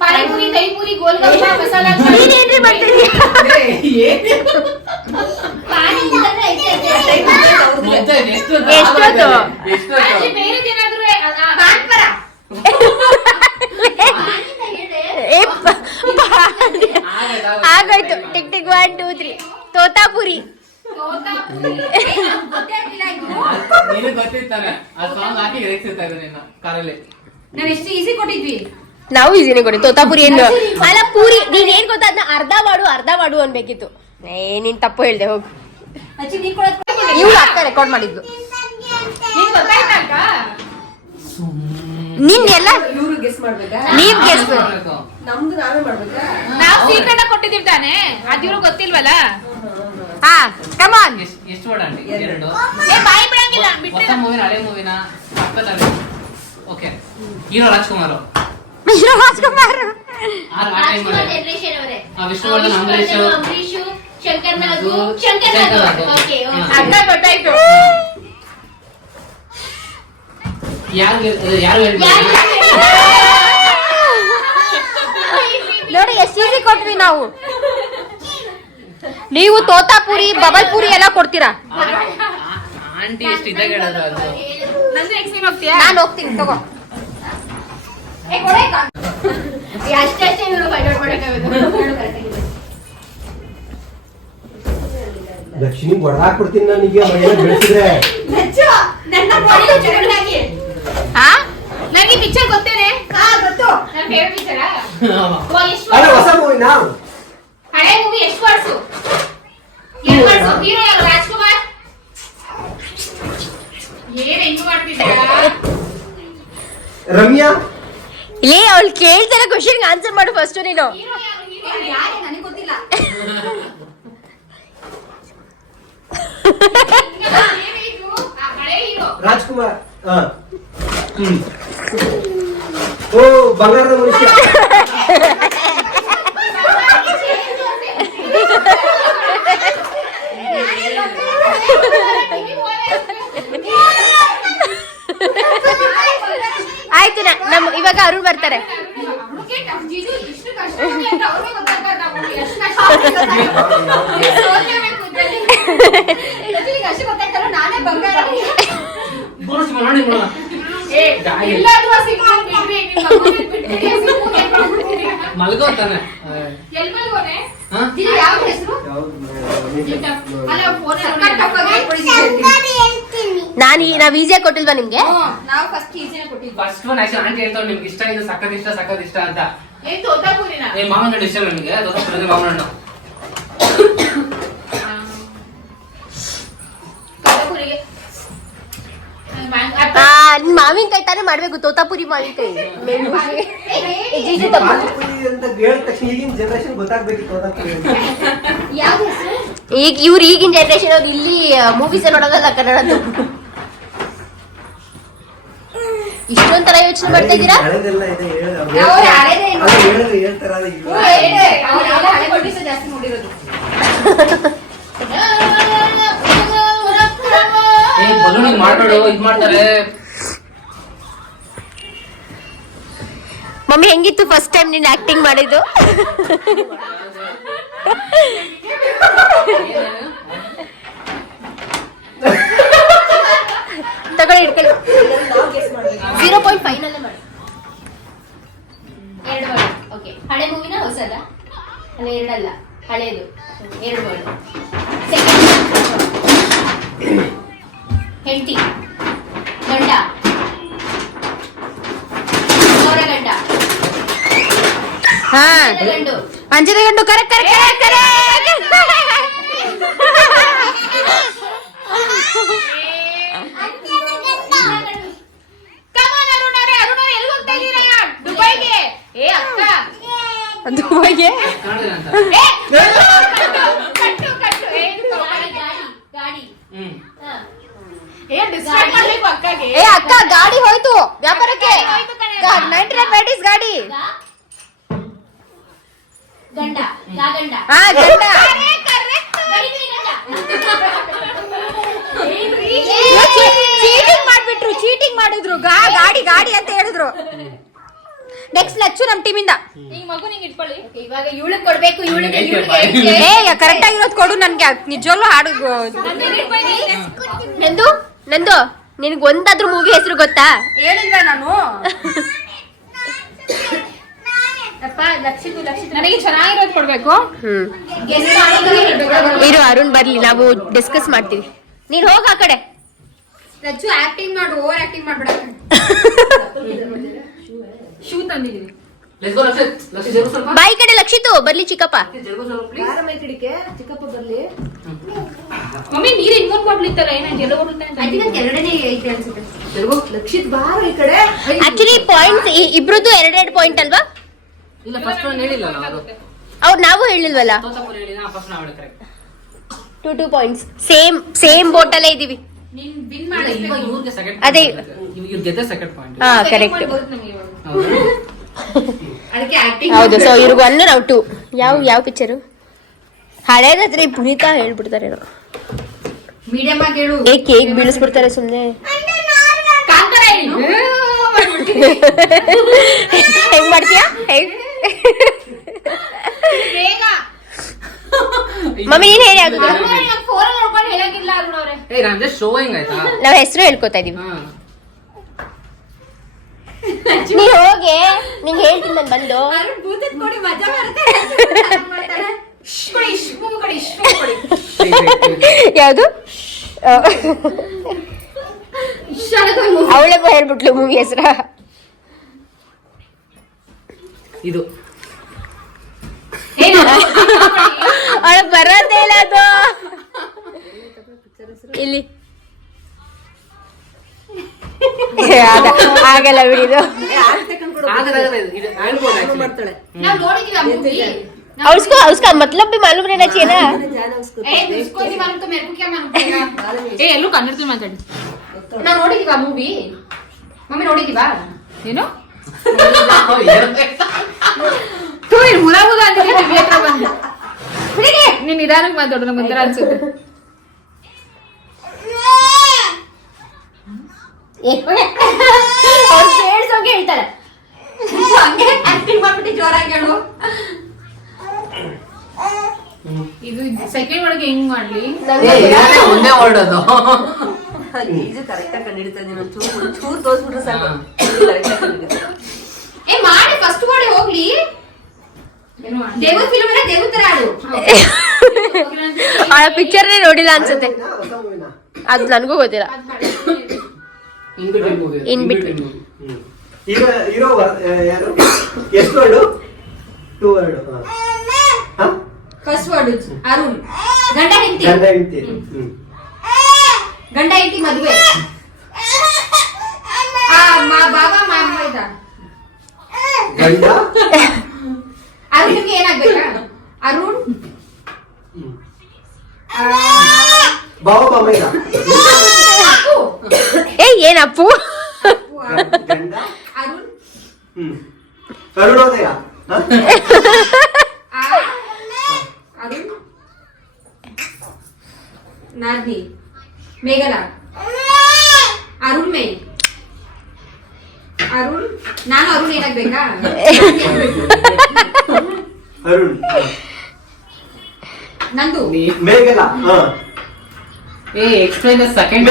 ಪಾನಿಪುರಿ ದಹಿಪುರಿ ಗೋಲ್ಗಪ್ಪ ಮಸಾಲಾ ಚಾಟ್. ನೀನೇನ್ರಿ ಮಾಡ್ತಿದ್ಯಾ? ಎಷ್ಟೊತ್ತು? ಆಕ್ಚುಲಿ ಬೇರೆದೇನಾದ್ರೂ ಏ, ಆಗೋಯ್ತು. Tick tick 1 2 3 Totapuri. ನೀನು ಗೊತ್ತಿರ್ತಾನೆ ಆ ಸಾಂಗ್ ಹಾಕಿ ರೇಗಿಸ್ತಾ ಇದ್ದೆ ನಿನ್ನ ಕಾರಲ್ಲಿ. ನಾವ್ ಎಷ್ಟು ಈಸಿ ಕೊಟ್ಟಿದ್ವಿ. ನಾವು ಈಸಿನೇ ಕೊಡಿ ತೋತಾಪುರಿ ಏನು ಅಲ್ಲ ಪೂರಿ. ನೀನ್ ಏನ್ ಗೊತ್ತಾ ಅದನ್ನ ಅರ್ಧ ಮಾಡು ಅನ್ಬೇಕಿತ್ತು. ನೀನ್ ತಪ್ಪು ಹೇಳ್ದೆ ಹೋಗು. ಇವ್ಳು ಅಕ್ಕ ರೆಕಾರ್ಡ್ ಮಾಡಿದ್ಲು. ನಿಂಗ್ ಗೊತ್ತಾಯ್ತಾ ಅಕ್ಕ? ನಿನ್ನೆಲ್ಲ ಇವ್ರು ಗೆಸ್ ಮಾಡ್ಬೇಕಾ? ನೀವ್ ಗೆಸ್. ನಮ್ದು ನಾವೇ ಮಾಡ್ಬೇಕಾ? ನಾವ್ ಸೀಕ್ರೆಟ್ ಆಗಿ ಕೊಟ್ಟಿದ್ದೀವಿ ತಾನೆ ಅದಿವ್ರು ಗೊತ್ತಿಲ್ವಲ್ಲ. ಹಾ ಕಮ್ ಆನ್. ಎಷ್ಟು ವರ್ಡ್ ಆಂಟಿ? 2. ಏ ಬಾಯಿ ಬಿಡಂಗಿಲ್ಲ ಹೊಸ ಬಿಟ್ಟೆ. ಮೂವಿನ ಹಳೆ ಮೂವಿನ ಪಕ್ಕದಲ್ಲಿ. Okay hero Rajkumar. ರಾಜ್ಕುಮಾರ್. ಆ ಟೈಮ್ ಜನರೇಷನ್ ಅವರೇ ವಿಷ್ಣುವರ್ಧನ್ ಅಂಬರೀಷ್ ಅಂಬರೀಷು ಶಂಕರ್ ನಾಗು ಶಂಕರ್ ನಾಗು. ಓಕೆ ಅಕ್ಕ ಗೊತ್ತಾಯ್ತು. ಯಾರು ನೋಡಿ ಎಷ್ಟು ಈಸಿ ಕೊಟ್ವಿ ನಾವು. ನೀವು ತೋತಾಪುರಿ ಬಬಲ್ ಪುರಿ ಎಲ್ಲ ಕೊಡ್ತೀರಾ. ಆಂಟಿ ಎಷ್ಟು ಇದಾಗ ಹೇಳಿದ್ರು ಅದು. ನಂದು ಎಕ್ಸ್ಪೀನ್ ಹೋಗ್ತೀಯಾ? ನಾನು ಹೋಗ್ತೀನಿ ತಗೋ. ಅಷ್ಟೇ ಇವರು ಫೈಂಡ್ ಔಟ್ ಮಾಡಕ್ಕಾಗುತ್ತೆ. ಲಕ್ಷ್ಮಿ ಹೊಡೆದಾಕ್ಬಿಡ್ತೀನಿ ನನಗೆ ಮೈನ ಬೆಳೆಸಿದ್ರೆ. ಹಾ ನನಗೆ ಪಿಕ್ಚರ್ ಗೊತ್ತೇನೆ. ಗೊತ್ತು. ನನ್ನ ಫೇವರೇಟ್ ಪಿಕ್ಚರಾ? ಎಷ್ಟು ಅಲ್ಲ ಹೊಸ ಮೂವಿನಾ? ಹಳೆ ಮೂವಿ ಎಷ್ಟು ವರ್ಷ? 2 ವರ್ಷ. ಹೀರೋ ಯಾರು? ರಾಜ್ಕುಮಾರ್. ಏನ್ ಹೆಂಗ್ ಮಾಡ್ತಿದ್ದೀರಾ? ರಮ್ಯಾ. ಲೇ ಅವಳು ಕೇಳ್ತಾರ ಕ್ವಶನ್ ಆನ್ಸರ್ ಮಾಡು ಫಸ್ಟ್ ನೀನು. ಹೀರೋ ಯಾರು? ಹೀರೋ ಯಾರು? ನನಗೆ ಗೊತ್ತಿಲ್ಲ. ಏನಿದು? ಆ ಹಳೆ ಹೀರೋ. ರಾಜ್ಕುಮಾರ್. ಹಾ. ಓ ಬಂಗಾರದ ಮನುಷ್ಯ. ಆಯ್ತು ನಮ್ಮ ಇವಾಗ ಅರುಣ್ ಬರ್ತಾರೆ. ಜಿಜು ಇಷ್ಟು ಕಷ್ಟ ಇದೆ ಅಂತ ಅವ್ರಿಗೆ ಗೊತ್ತಾಗಲ್ಲ. ನಾವು ಎಷ್ಟು ಕಷ್ಟ ಸೋಲ್ಬೇಕು ಇದ್ರಲ್ಲಿ. ಅಷ್ಟು ಗೊತ್ತಾಯ್ತಲ್ಲ ನಾನೇ ಬಂಗಾರ. ನೋಡಿ ಏ ಎಲ್ಲಾದ್ರೂ ಆ ಸಿಗ್ನಲ್ ಬಿಡ್ರಿ. ನಿಮ್ಮ ಮಗುವಿನ ಬಿಟ್ಬಿಡಿ. ಆ ಸಿಗ್ನಲ್ ಏನ್ ಮಾಡ್ಬಿಡ್ತೀರಿ? ಮಲ್ಗೋತಾನೆ. ಎಲ್ ಮಲ್ಗೋನೆ? ಹಾ? ಯಾವ ಹೆಸರು? ಅಲ್ಲ ಫೋನ್ ನಾವ್ ಈಸಿಯಾಗಿ ಕೊಟ್ಟಿಲ್ವಾ ನಿಮ್ಗೆ? ನಾವು ಫಸ್ಟ್ ಈಸಿನೇ ಕೊಟ್ಟಿದ್ವಿ. ಫಸ್ಟ್ ಒನ್ ಆಕ್ಚುಲಿ ಆಂಟಿ ಹೇಳ್ತಾವ್ ನಿಮ್ಗೆ ಇಷ್ಟ ಇದು ಸಕ್ಕತ್ ಇಷ್ಟ ಅಂತ. ಏನ್ ತೋತಾಪುರಿನ? ಏ ಮಾಮನ ಹಣ್ಣು ಇಷ್ಟ ನಿಮ್ಗೆ? ದೋಸೆ ಮಾಮನ ಹಣ್ಣು. ತೋತಾಪುರಿಗೆ ಮಾವಿನಕಾಯಿ ತಾನೇ ಮಾಡ್ಬೇಕು ತೋತಾಪುರಿ ಮಾವಿನಕಾಯಿ ಜೀಜು ತಮ್ಮ ಅಂತ ಹೇಳಿದ ತಕ್ಷಣ ಈಗಿನ ಜನರೇಷನ್ ಗೊತ್ತಾಗ್ಬೇಕಿತ್ತು ಅದಕ್ಕೆ. ಈಗ ಇವ್ರು ಈಗಿನ ಜನರೇಷನ್ ಅವ್ರು ಇಲ್ಲಿ ಮೂವೀಸ್ ನೋಡೋದಲ್ಲ ಕನ್ನಡದ್ದು. ಇಷ್ಟೊಂಥರ ಯೋಚನೆ ಮಾಡ್ತಾ ಇದ್ದೀರಾ? ಹಳೆದೆಲ್ಲ ಇದೆ ಹೇಳಿ ಅವ್ರು ಅವ್ರು ಹಳೆದೇ ಏನು? ಅದು ಹೇಳಿದ್ರೆ ಹೇಳ್ತಾರ ಅದು ಇಲ್ಲ. ಅವ್ರೆಲ್ಲ ಹಳೆ ಕೊಟ್ಟಿಸ ಜಾಸ್ತಿ ನೋಡಿರೋದು. ಬಲೂನಿಂಗ್ ಮಾಡ್ಬೇಡು ಇದ್ ಮಾಡ್ತಾರೆ. ಮಮ್ಮಿ ಹೆಂಗಿತ್ತು ಫಸ್ಟ್ ಟೈಮ್ ನೀನ್ ಆಕ್ಟಿಂಗ್ ಮಾಡಿದ್ದು? ತಗೊಳ್ಳಿ ಇಟ್ಕೊಳ್ಳಿ. 0.5 ನಲ್ಲೇ ಮಾಡಿ. 2 ವರ್ಡ್. ಓಕೆ. ಹಳೆ ಮೂವಿನ ಹೊಸದ? ಅಲ್ಲ 2 ಅಲ್ಲ. ಹಳೇದು 2 ವರ್ಡ್. ಸೆಕೆಂಡ್ ಹೆಂಡತಿ ಗಂಡ ಅವರ ಗಂಡ ಗಂಡು ಅಂಜದ ಗಂಡು ಕರೆಕ್ಟ್ ಕರೆಕ್ಟ್ ಕರೆಕ್ಟ್ ದುಬೈಗೆ ಕನ್ನಡ ಅಂತ. ಗಾಡಿ ಹ್ಮ್. ಏ ಅಕ್ಕ ಗಾಡಿ ಹೋಯ್ತು ವ್ಯಾಪಾರಕ್ಕೆ 99 ವೆರೈಟೀಸ್ ಗಾಡಿ ಗಂಡ ಗಂಡ ಹಾ ಗಂಡ ಚೀಟಿಂಗ್ ಮಾಡಿದ್ರು ಗಾಡಿ ಗಾಡಿ ಅಂತ ಹೇಳಿದ್ರು. ನೆಕ್ಸ್ಟ್ ಲಚ್ಚು ನಮ್ ಟೀಮ್ ಇಂದ ಈಗ ಮಗು ನಿಂಗೆ ಇಟ್ಕೊಳ್ಳಿ. ಇವಾಗ ಇವಳಿಗೆ ಕೊಡ್ಬೇಕು ಇವಳಿಗೆ ಏ ಕರೆಕ್ಟ್ ಆಗಿರೋದು ಕೊಡು ನನ್ಗೆ ನಿಜವಲ್ಲೂ ಹಾಡು ನಂದು ನಂದು ನಿನಗೆ ಒಂದಾದ್ರೂ ಮೂವಿ ಹೆಸರು ಗೊತ್ತಾ? ಹೇಳಿಲ್ವಾ ನಾನು ನನಗೆ ಚೆನ್ನಾಗಿರೋದು ಕೊಡ್ಬೇಕು. ಇರು ಅರುಣ್ ಬರ್ಲಿ ನಾವು ಡಿಸ್ಕಸ್ ಮಾಡ್ತೀವಿ. ನೀನ್ ಹೋಗ ಆ ಕಡೆ. ಲಚ್ಚು ಆಕ್ಟಿಂಗ್ ಮಾಡು ಓವರ್ ಆಕ್ಟಿಂಗ್ ಮಾಡ್ಬೇಡ. ಶೂ ತಂದಿದ್ದೀನಿ. Let's go, Lakshith. ಲಕ್ಷಿತ್ ಜರುಗು ಸ್ವಲ್ಪ. ಬಾಯಿ ಕಡೆ ಲಕ್ಷಿತು ಬರ್ಲಿ ಚಿಕ್ಕಪ್ಪ. ಜರುಗು ಸ್ವಲ್ಪ please. ಮಮ್ಮಿ ನೀರು ಇನ್ನೊಂದು ಬಾಟ್ಲ್ ಇತ್ತಲ್ಲ ಏನಾಯ್ತು ಎಲ್ಲ ಜರುಗು. ಆಕ್ಚುಲಿ ಪಾಯಿಂಟ್ಸ್ ಇಬ್ರದ್ದು 2 ಪಾಯಿಂಟ್ ಅಲ್ವಾ? ಇಲ್ಲ ಫಸ್ಟ್ ಒನ್ ಹೇಳಿಲ್ಲ ನಾವು. ಅವ್ರು ನಾವು ಹೇಳಿಲ್ವಲ್ಲ. ತೋತಾಪುರಿ ಹೇಳಿದ ಫಸ್ಟ್ ನಾವು ಹೇಳಿದ್ರೆ ಕರೆಕ್ಟ್. 2 ಪಾಯಿಂಟ್ಸ್ ಸೇಮ್ ಬೋಟ್ ಅಲ್ಲೇ ಇದೀವಿ. ನೀನ್ ಬಿನ್ ಇಲ್ಲ, ಮಾಡಿ ಇವಾಗ ಇವ್ರಿಗೆ ಸೆಕೆಂಡ್ ಅದೇ. ಇವ್ರು ಗೆದ್ದ ಸೆಕೆಂಡ್ ಪಾಯಿಂಟ್. ಹಾ ಕರೆಕ್ಟ್. ಬರುತ್ತೆ ನಮಗೆ ಇವಾಗ. ಅದಕ್ಕೆ ಆಕ್ಟಿಂಗ್ ಹೌದು. ಸೊ ಇವ್ರಿಗೆ 1 ನಾವು 2. ಯಾವ ಪಿಕ್ಚರು? ಹಳೇದಾದ್ರೆ ಪುನೀತ ಹೇಳ್ಬಿಡ್ತಾರೆ. ಮೀಡಿಯಂ ಆಗಿ ಹೇಳು. ಏ ಕೇಕ್ ಬೀಳಿಸ್ಬಿಡ್ತಾರೆ ಸುಮ್ನೆ. ಕಾಂತಾರ ಹೇಳಿ. ಹೆಂಗ್ ಮಾಡ್ತೀಯಾ? ಬೇಗ ಮಮ್ಮಿ ನೀನ್ ಹೇಳಿ ಯಾವ್ದು? ಫೋನ್ ನೋಡ್ಕೊಂಡು ಹೇಳಂಗಿಲ್ಲ ಅವ್ರವ್ರೆ. ಏ ನಾನು ಜಸ್ಟ್ ಶೋಯಿಂಗ್ ಆಯ್ತಾ? ನಾವ್ ಹೆಸರು ಹೇಳ್ಕೊತಾ ಇದೀವಿ. ಹಾ. ನೀ ಹೋಗೆ ನಿಂಗೆ ಹೇಳ್ತೀನಿ ನಾನು ಬಂದು. ಕೊಡಿ ಮಜಾ ಬರುತ್ತೆ. ಕೊಡಿ ಇಷ್ಟು ಕೊಡಿ ಇಷ್ಟು ಕೊಡಿ. ಯಾವ್ದು? ಅವಳೇ ಹೇಳ್ಬಿಟ್ಲು ಮೂವಿ ಹೆಸರ. ಇದು ಅವಳ ಬರೋದೇ ಇಲ್ಲ ಅದು. ಇಲ್ಲಿ ಆಗಲ್ಲ ಬಿಡಿದು. ಇದು ಹೇಳ್ಬೋದು actually. ನಾವ್ ನೋಡಿದೀವಿ ಆ movie. उसका मतलब भी मालूम रहना चाहिए ना. उसको भी मालूम तो मेरे को क्या मालूम पड़ेगा. ए ಎಲ್ಲೂ ಕನ್ನಡದಲ್ಲಿ ಮಾತಾಡಿ. ನಾವ್ ನೋಡಿದೀವ ಮೂವಿ ಮಮ್ಮಿ ನೋಡಿದೀವ ಏನು ತೂ ಇಲ್ಲಿ ಮುದ ಅಂತಿದ್ರೆ ಟಿವಿ ಹತ್ರ ಬಂದು ನೀನ್ ನಿಧಾನಕ್ಕೆ ಮಾತಾಡು ನಂಗೆ ಒಂಥರ ಅನ್ಸುತ್ತೆ. ಕೇಳಿಸೋಕೆ ಹೇಳ್ತಾರೆ. ಹಂಗೆ ಆಕ್ಟಿಂಗ್ ಮಾಡ್ಬಿಟ್ಟು ಜೋರಾಗಿ ಹೇಳು. ಇದು ಸೆಕೆಂಡ್ ಒಳಗೆ ಹೆಂಗ್ ಮಾಡ್ಲಿ? ಒಂದೇ ವರ್ಡ್ ಅದು. ಏ ಮಾಡಿ ಫಸ್ಟ್ ವರ್ಡ್ ಹೋಗ್ಲಿ. ದೇವ್ರ ಫಿಲ್ಮ್ ಅಲ್ಲ ದೇವ್ರ ತರ ಆಡು. ಅವಳ ಪಿಕ್ಚರ್ನೇ ನೋಡಿಲ್ಲ ಅನ್ಸುತ್ತೆ. ಅದು ನನಗೂ ಗೊತ್ತಿಲ್ಲ. In between movie. In between. Hero ಯಾರು? ಎಷ್ಟು word? 2 word. First word Arun ಗಂಡ ಹೆಂಡತಿ ಗಂಡ ಹೆಂಡ್ತಿ. ಗಂಡ ಹೆಂಡತಿ ಮದುವೆ. ಆ ಬಾಬಾ ಮಾಮ ಇದ್ದ. ಗಂಡ ಅರುಣ್ಗೆ ಏನಾಗ್ಬೇಕಾ? ಅರುಣ್ ಬಾಬಾ ಬಾಮ ಇದ ಅಪ್ಪು. ಏನಪ್ಪು ಗಂಡ ಅರುಣ್ ಅರುಣೋದಯ ಅರುಣ್ ನಾದ್ನಿ ಮೇಘಲ ಅರುಣ್ ಮೇ ಅರುಣ್ ನಾನು ಅರುಣ್ ಏನಾಗ್ಬೇಕಾ? ಅರುಣ್ ನಂದು ಮೇಘಲ explain the second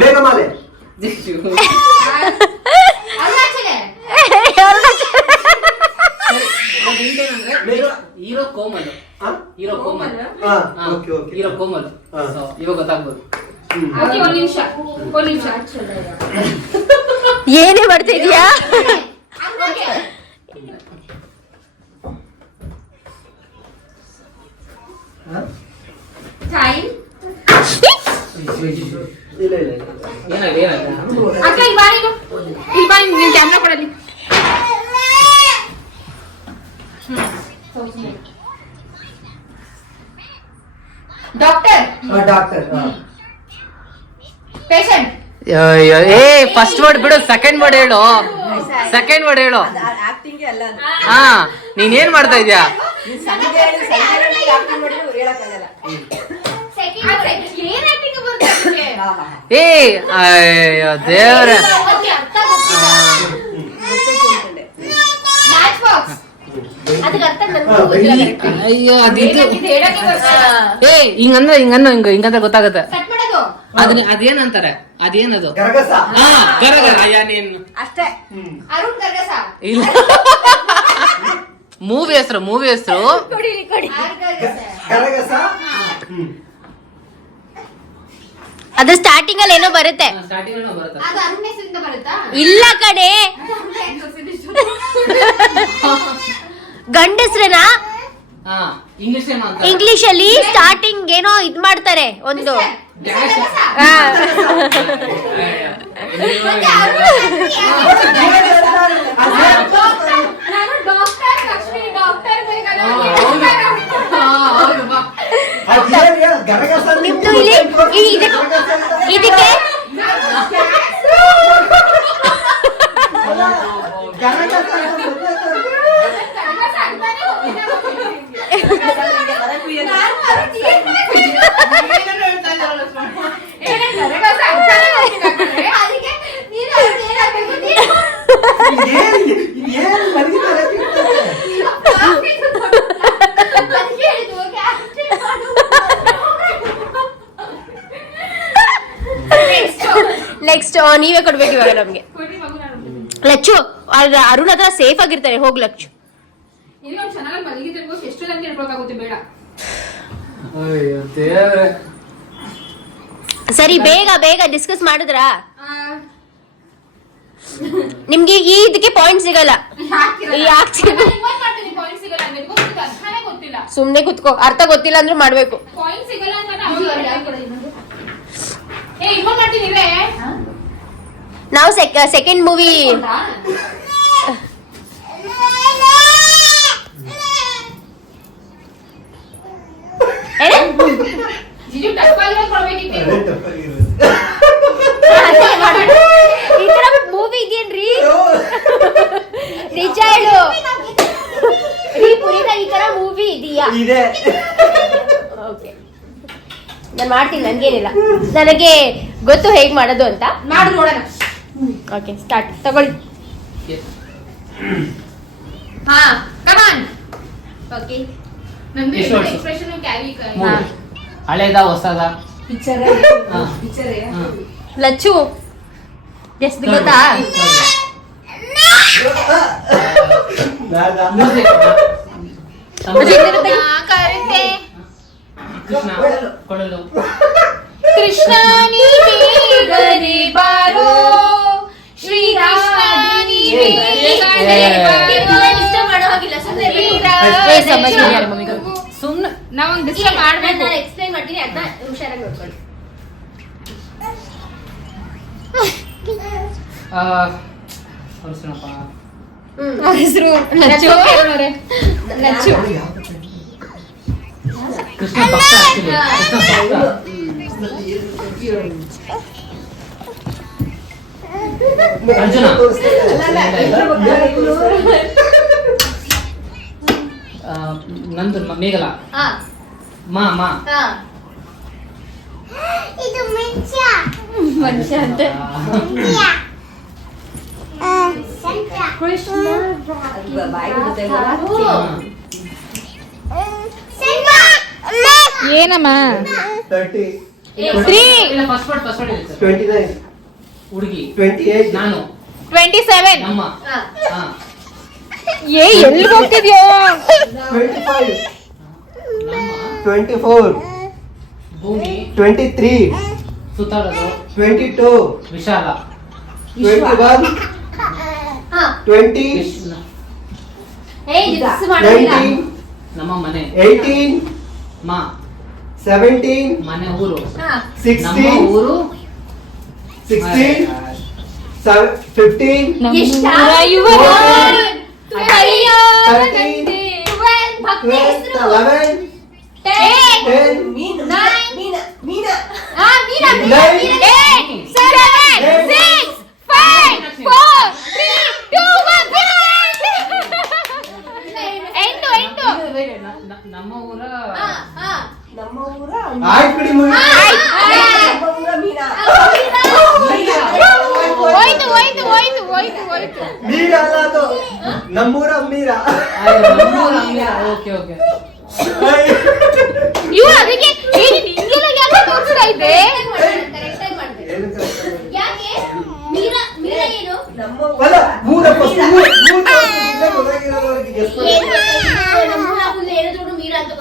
Meghamale Arunachala hero Komal hero Komal okay okay hero Komal So, ಇವಾಗ ಗೊತ್ತಾಗ್ಬೋದು. ಓಕೆ ಒಂದ್ ನಿಮಿಷ ಏನೇ ಮಾಡ್ತಾ ಇದೀಯಾ? ಟೈಮ್ ಇಲ್ಲ ಇಲ್ಲ ಇಲ್ಲ ಏನಾಗಿದೆ ಏನಾಗಿದೆ ಅಕ್ಕ ಇಲ್ಲಿ ಬಾ ನೀನು ಇಲ್ಲಿ ಬಾ ನಿನ್ ಕ್ಯಾಮ್ರಾ ಕೊಡಲಿ ಡಾಕ್ಟರ್ ಡಾಕ್ಟರ್ ಪೇಷಂಟ್ ಏ ಫಸ್ಟ್ ವರ್ಡ್ ಬಿಡು ಸೆಕೆಂಡ್ ವರ್ಡ್ ಹೇಳು ಸೆಕೆಂಡ್ ವರ್ಡ್ ಹೇಳು ಹಾ ನೀನ್ ಏನ್ ಮಾಡ್ತಾ ಇದ್ಯಾ ಏನ್ ಆಕ್ಟಿಂಗ್ ಬರುತ್ತೆ ಏ ಅಯ್ಯೋ ದೇವ್ರ ಮ್ಯಾಚ್ ಬಾಕ್ಸ್ ಅದಕ್ಕೆ ಅರ್ಥ ನನಗೂ ಗೊತ್ತಿಲ್ಲ correct. ಅಯ್ಯೋ ಅದಿದ್ದು ಹೇಳಕ್ಕೆ ಬರುತ್ತೆ ಏ ಹಿಂಗಂದ್ರೆ ಗೊತ್ತಾಗತ್ತೆ ಕಟ್ ಮಾಡೋದು ಅದನ್ನ ಅದೇನಂತಾರೆ ಅದೇನದು ಗರಗಸ ಹಾ ಗರಗರ ಅಯ್ಯ ನೀನ್ ಅಷ್ಟೇ ಅರುಣ್ ಗರ್ಗಸ ಇಲ್ಲ ಮೂವಿ ಹೆಸರು ಕೊಡಿ ಗರಗಸ ಅದು ಸ್ಟಾರ್ಟಿಂಗ್ ಅಲ್ಲಿ ಏನೋ ಬರುತ್ತೆ. ಅದು ಅರುಣ್ ಹೆಸರಿಂದ ಬರುತ್ತಾ ಇಲ್ಲ ಕಡೆ ಗಂಡಸ್ರನ ಇಂಗ್ಲಿಷ್ ಏನೋ ಅಂತ ಇಂಗ್ಲಿಷ್ ಅಲ್ಲಿ ಸ್ಟಾರ್ಟಿಂಗ್ ಏನೋ ಇದ್ ಮಾಡ್ತಾರೆ ಒಂದು ಗರ್ಗಸ ಆ, ನಾನು ಡಾಕ್ಟರ್ ಲಕ್ಷ್ಮಿ ಡಾಕ್ಟರ್ ಬೇಕಲ್ಲ ಗರಗಸ ನಿಮ್ದು ಇಲ್ಲಿ ಇದಕ್ಕೆ ನೆಕ್ಸ್ಟ್ ನೀವೇ ಕೊಡ್ಬೇಕು ಇವಾಗ ನಮ್ಗೆ. ಲಚ್ಚು ಅರುಣ್ ಹತ್ರ ಸೇಫ್ ಆಗಿರ್ತಾರೆ, ಹೋಗ್ ಲಚ್ಚು. ಇಲ್ಲಿ ಒಂದು ಚೆನ್ನಾಗಿ ಮಲಗಿದ್ರೆ ಎಷ್ಟು ಅಂತ ಹೇಳ್ಕೊಳಕಾಗುತ್ತೆ ಬೇಡ ಅಯ್ಯೋ ದೇವ್ರೆ ಸರಿ ಬೇಗ ಬೇಗ ಡಿಸ್ಕಸ್ ಮಾಡಿದ್ರಾ? ನಿಮ್ಗೆ ಈ ಇದಕ್ಕೆ ಪಾಯಿಂಟ್ ಸಿಗಲ್ಲ. ಸುಮ್ನೆ ಕುತ್ಕೋ, ಅರ್ಥ ಗೊತ್ತಿಲ್ಲ ಅಂದ್ರೆ ಮಾಡ್ಬೇಕು. ನಾವು ಸೆಕೆಂಡ್ ಮೂವಿ ಈ ತರ ಮೂವಿ ಇದೆಯೇನ್ರಿ? ನಿಜ ಹೇಳು ಈ ಪುರಿದ ಈ ತರ ಮೂವಿ ಇದೆಯಾ? ಇದೆ. ಓಕೆ, ನಾನು ಮಾಡ್ತೀನಿ, ನನ್ಗೇನಿಲ್ಲ, ನನಗೆ ಗೊತ್ತು ಹೇಗ್ ಮಾಡೋದು ಅಂತ. ಮಾಡಿ ನೋಡೋಣ. ಓಕೆ, ಸ್ಟಾರ್ಟ್ ತಗೊಳ್ಳಿ. ಹಾ ಕಮಾನ್. ಓಕೆ, ನಂದು ಎಷ್ಟು ವರ್ಷ? ಎಕ್ಸ್ಪ್ರೆಷನ್ ಕ್ಯಾರಿ ಹಳೇದ ಹೊಸದ ಪಿಕ್ಚರ್ ಹಾ. ಪಿಕ್ಚರ್ ಲಚ್ಚು ಎಷ್ಟು ಗೊತ್ತಾ? ಕೃಷ್ಣ ಕೊಡಲು ಕೃಷ್ಣ ನೀ ಬೇಗನೆ ಬಾರೋ ಶ್ರೀ ಕೃಷ್ಣ ನೀ ಬೇಗನೆ ಡಿಸ್ಟರ್ಬ್ ಮಾಡೋ ಹಾಗಿಲ್ಲ, ಸುಮ್ಮನೆ ಸುಮ್ನೆ ನಾವ್ ಡಿಸ್ಟರ್ಬ್ ಮಾಡ್ಬೇಕು. ನಾನು ಎಕ್ಸ್ಪ್ಲೈನ್ ಮಾಡ್ತೀನಿ, ಅದನ್ನ ಹುಷಾರಾಗಿ ನೋಡ್ಕೊಳ್ಳಿ. ತೋರಿಸೋಣಪ್ಪ. ಹೆಸರು ಲಚ್ಚು. ಲಚ್ಚು. ಕೃಷ್ಣ ಭಕ್ತ actually. ಕೃಷ್ಣ ಭಕ್ತ. ಅರ್ಜುನ. ನಂದು ಮೇಘಲ. ಮಾ ಇದು ಮನುಷ್ಯ ಅಂತ. ಏನಮ್ಮ 30, ಫಸ್ಟ್ ವರ್ಡ್ 29, ಹುಡುಗಿ 28, ನಾನು 27. ನಮ್ಮ ಎಲ್ಲಿ ಹೋಗ್ತಿದ್ಯೋ? 25, ನಮ್ಮ 24, ಭೂಮಿ 23, ಸುತ್ತಾಡೋದು 22, ವಿಶಾಲ 21, 20, 19, ನಮ್ಮ ಮನೆ 18, ಮಾ 17, ಮನೆ ಊರು ನಮ್ಮ 16, ಊರು 16, 15, 13, 11, 10, ನಮ್ಮ ಊರ ಆಯ್ತು ಬಿಡಿ ಮುಗಿ. ಮೀರಾ ಅಲ್ಲ ಅದು ನಮ್ಮೂರ ಮೀರಾ. ಓಕೆ ಓಕೆ ಇವ್ರು ಅದಕ್ಕೆ ಹಿಂಗೆಲ್ಲ ಯಾಕೆ ತೋರಿಸ್ತಾ ಇದ್ದೆ? ಏನು correct ಆಗಿ? ಯಾಕೆ ಮೀರಾ ಏನು ಅಲ್ಲ, ಮೂರ first ಮೂರ್ ತೋರ್ಸು, ಇಲ್ಲೇ ಗೊತ್ತಾಗಿರೋದು ಅವ್ರಿಗೆ guess ಮಾಡಿ. ನಮ್ಮೂರ ಮುಂದೆ ಹೇಳಿದ್ರು ಮೀರಾ ಅಂತ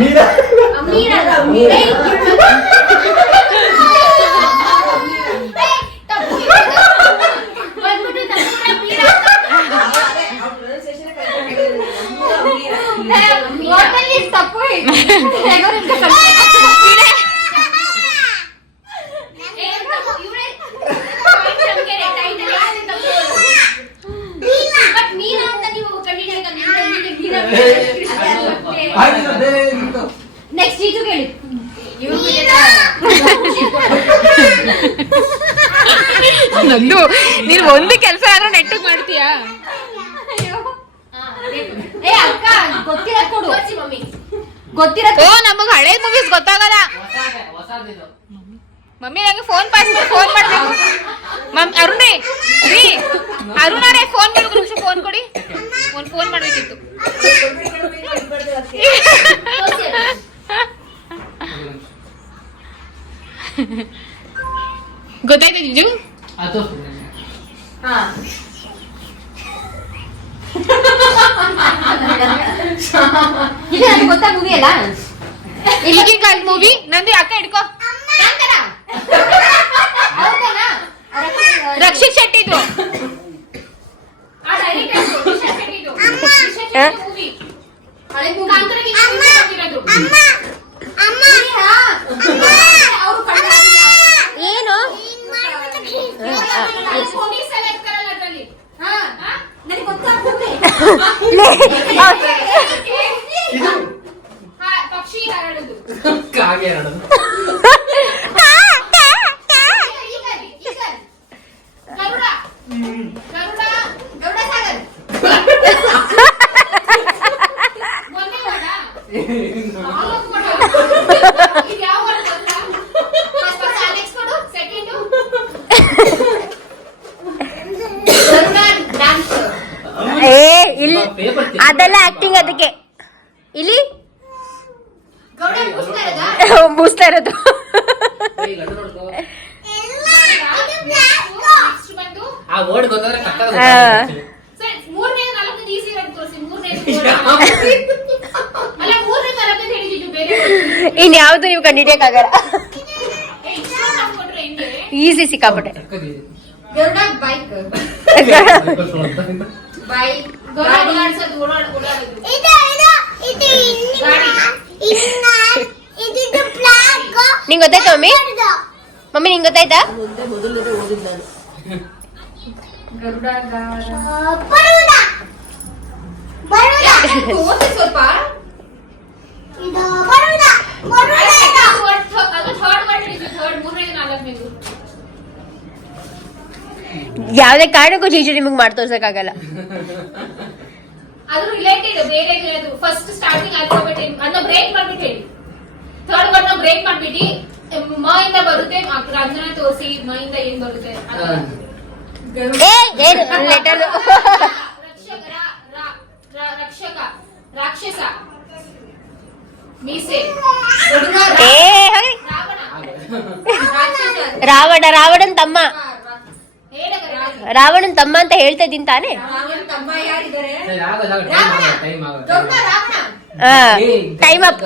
ಮೀರಾ ತಪ್ಪು ಆಯ್ತು, ಬೇರೆ ಏನಿತ್ತು? ನೆಕ್ಸ್ಟ್ ಇದು ಕೇಳಿ. ನಂದು ನೀನು ಒಂದು ಕೆಲಸ ಆದ್ರೂ ನೆಟ್ಟಿಗೆ ಮಾಡ್ತೀಯಾ? ಏ ಅಕ್ಕ ಗೊತ್ತಿರೋದು ಕೊಡು. ಗೊತ್ತಿರೋದು. ಓ ನಮಗೆ ಹಳೆ ಮೂವೀಸ್ ಗೊತ್ತಾಗಲ್ಲ. ಹೊಸದಿದು ಮಮ್ಮಿ ನಂಗೆ ಫೋನ್ ಮಾಡ್ಬೇಕು. ಅರುಣೇ ರೀ ಅರುಣರೇ ಫೋನ್ ಮಾಡ್ಬೇಕು. ನಿಮಿಷ ಫೋನ್ ಕೊಡಿ. ಫೋನ್ ಮಾಡ್ಬೇಕಿತ್ತು. ಗೊತ್ತಾಯ್ತು ಜಿಜು? ಅದು ಇದು ನನಗೆ ಗೊತ್ತಾ ಮೂವಿ ಅಲ್ಲ? ಈಗಿನ ಕಾಲ ಮೂವಿ. ನಂದು ಅಕ್ಕ ಹಿಡ್ಕೋ. ರಕ್ಷಿತ್ ಶೆಟ್ಟಿದು. ಏನು ಪಕ್ಷಿ ಹಾರಾಡೋದು. ಕಾಗೆ ಎರಡು ಗರುಡ ಗರುಡ ಗರುಡ ಸಾಗರ್. ಒಂದೇ ವರ್ಡ? ನಾಲ್ಕು ವರ್ಡ. ಇದು ಯಾವ ವರ್ಡ ಗೊತ್ತಾ? ಫಸ್ಟ್ ಅಲೆಕ್ಸ್ ಕೊಡು. Second Garuda dance. ಇಲ್ಲಿ ಅದೆಲ್ಲ ಆಕ್ಟಿಂಗ್. ಅದಕ್ಕೆ ಇಲ್ಲಿ ಗರುಡ ಕೂಸ್ತಾ ಇರೋದಾ? ಬೂಸ್ತಾ ಇರೋದು. ನೆಕ್ಸ್ಟ್ ಬಂದು ಆ ವರ್ಡ್ ಗೊತ್ತಾದ್ರೆ ಸರಿ, ಮೂರನೇ ನಾಲ್ಕು ಈಸಿ ಇರೋದು ತೋರಿಸಿ. ಮೂರನೇ ಅಲ್ಲ, ಮೂರನೇ ನಾಲ್ಕು ಹೇಳಿದ್ದು ಬೇರೆ. ಇನ್ ಯಾವ್ದು ನೀವು ಕಂಡಿಡಿಯಕ್ಕಾಗಲ್ಲ. ಕೊಟ್ರೆ ಹೆಂಗೆ? ಈಸಿ ಸಿಕ್ಕಾಪಟ್ಟೆ. ಗರುಡ ಬೈಕ್ ಬೈಕ್ ಗರುಡ ಓಡಾಡ್ಸೋದು ಓಡಾಡೋದು ಗಾಡಿ ನಿಂಗೆ ಗೊತ್ತಾಯ್ತಾ ಮಮ್ಮಿ? ಮಮ್ಮಿ ನಿಂಗೆ ಗೊತ್ತಾಯ್ತಾ? ಸ್ವಲ್ಪ ಯಾವ್ದೇ ಕಾರಣಕ್ಕೂ ಜೀಜು ನಿಮಗೆ ಮಾಡಿ ತೋರ್ಸಕ್ಕಾಗಲ್ಲ. ಅದು ರಿಲೇಟೆಡ್ ಬೇರೆ ಫಸ್ಟ್ ಸ್ಟಾರ್ಟಿಂಗ್ ಆಲ್ಫಾಬೆಟ್ ಅದನ್ನ ಬ್ರೇಕ್ ಮಾಡ್ಬಿಟ್ಟು ಹೇಳಿ. ಥರ್ಡ್ ವರ್ಡ್ ನ ಬ್ರೇಕ್ ಮಾಡ್ಬಿಟ್ಟು ಮ ಇಂದ ಬರುತ್ತೆ ಅದನ್ನ ತೋರಿಸಿ. ಮ ಇಂದ ಏನ್ ಬರುತ್ತೆ? ಲೆಟರ್ ರಕ್ಷಕ ರಕ್ಷಕ ರಾಕ್ಷಸ ಮೀಸೆ ರಾವಣ ರಾಕ್ಷಸ ರಾವಣನ್ ತಮ್ಮ. ಹೇಳಕ ರಾವಣನ್ ತಮ್ಮ ಅಂತ ಹೇಳ್ತಾ ಇದ್ದೀನಿ ತಾನೇ? Time up.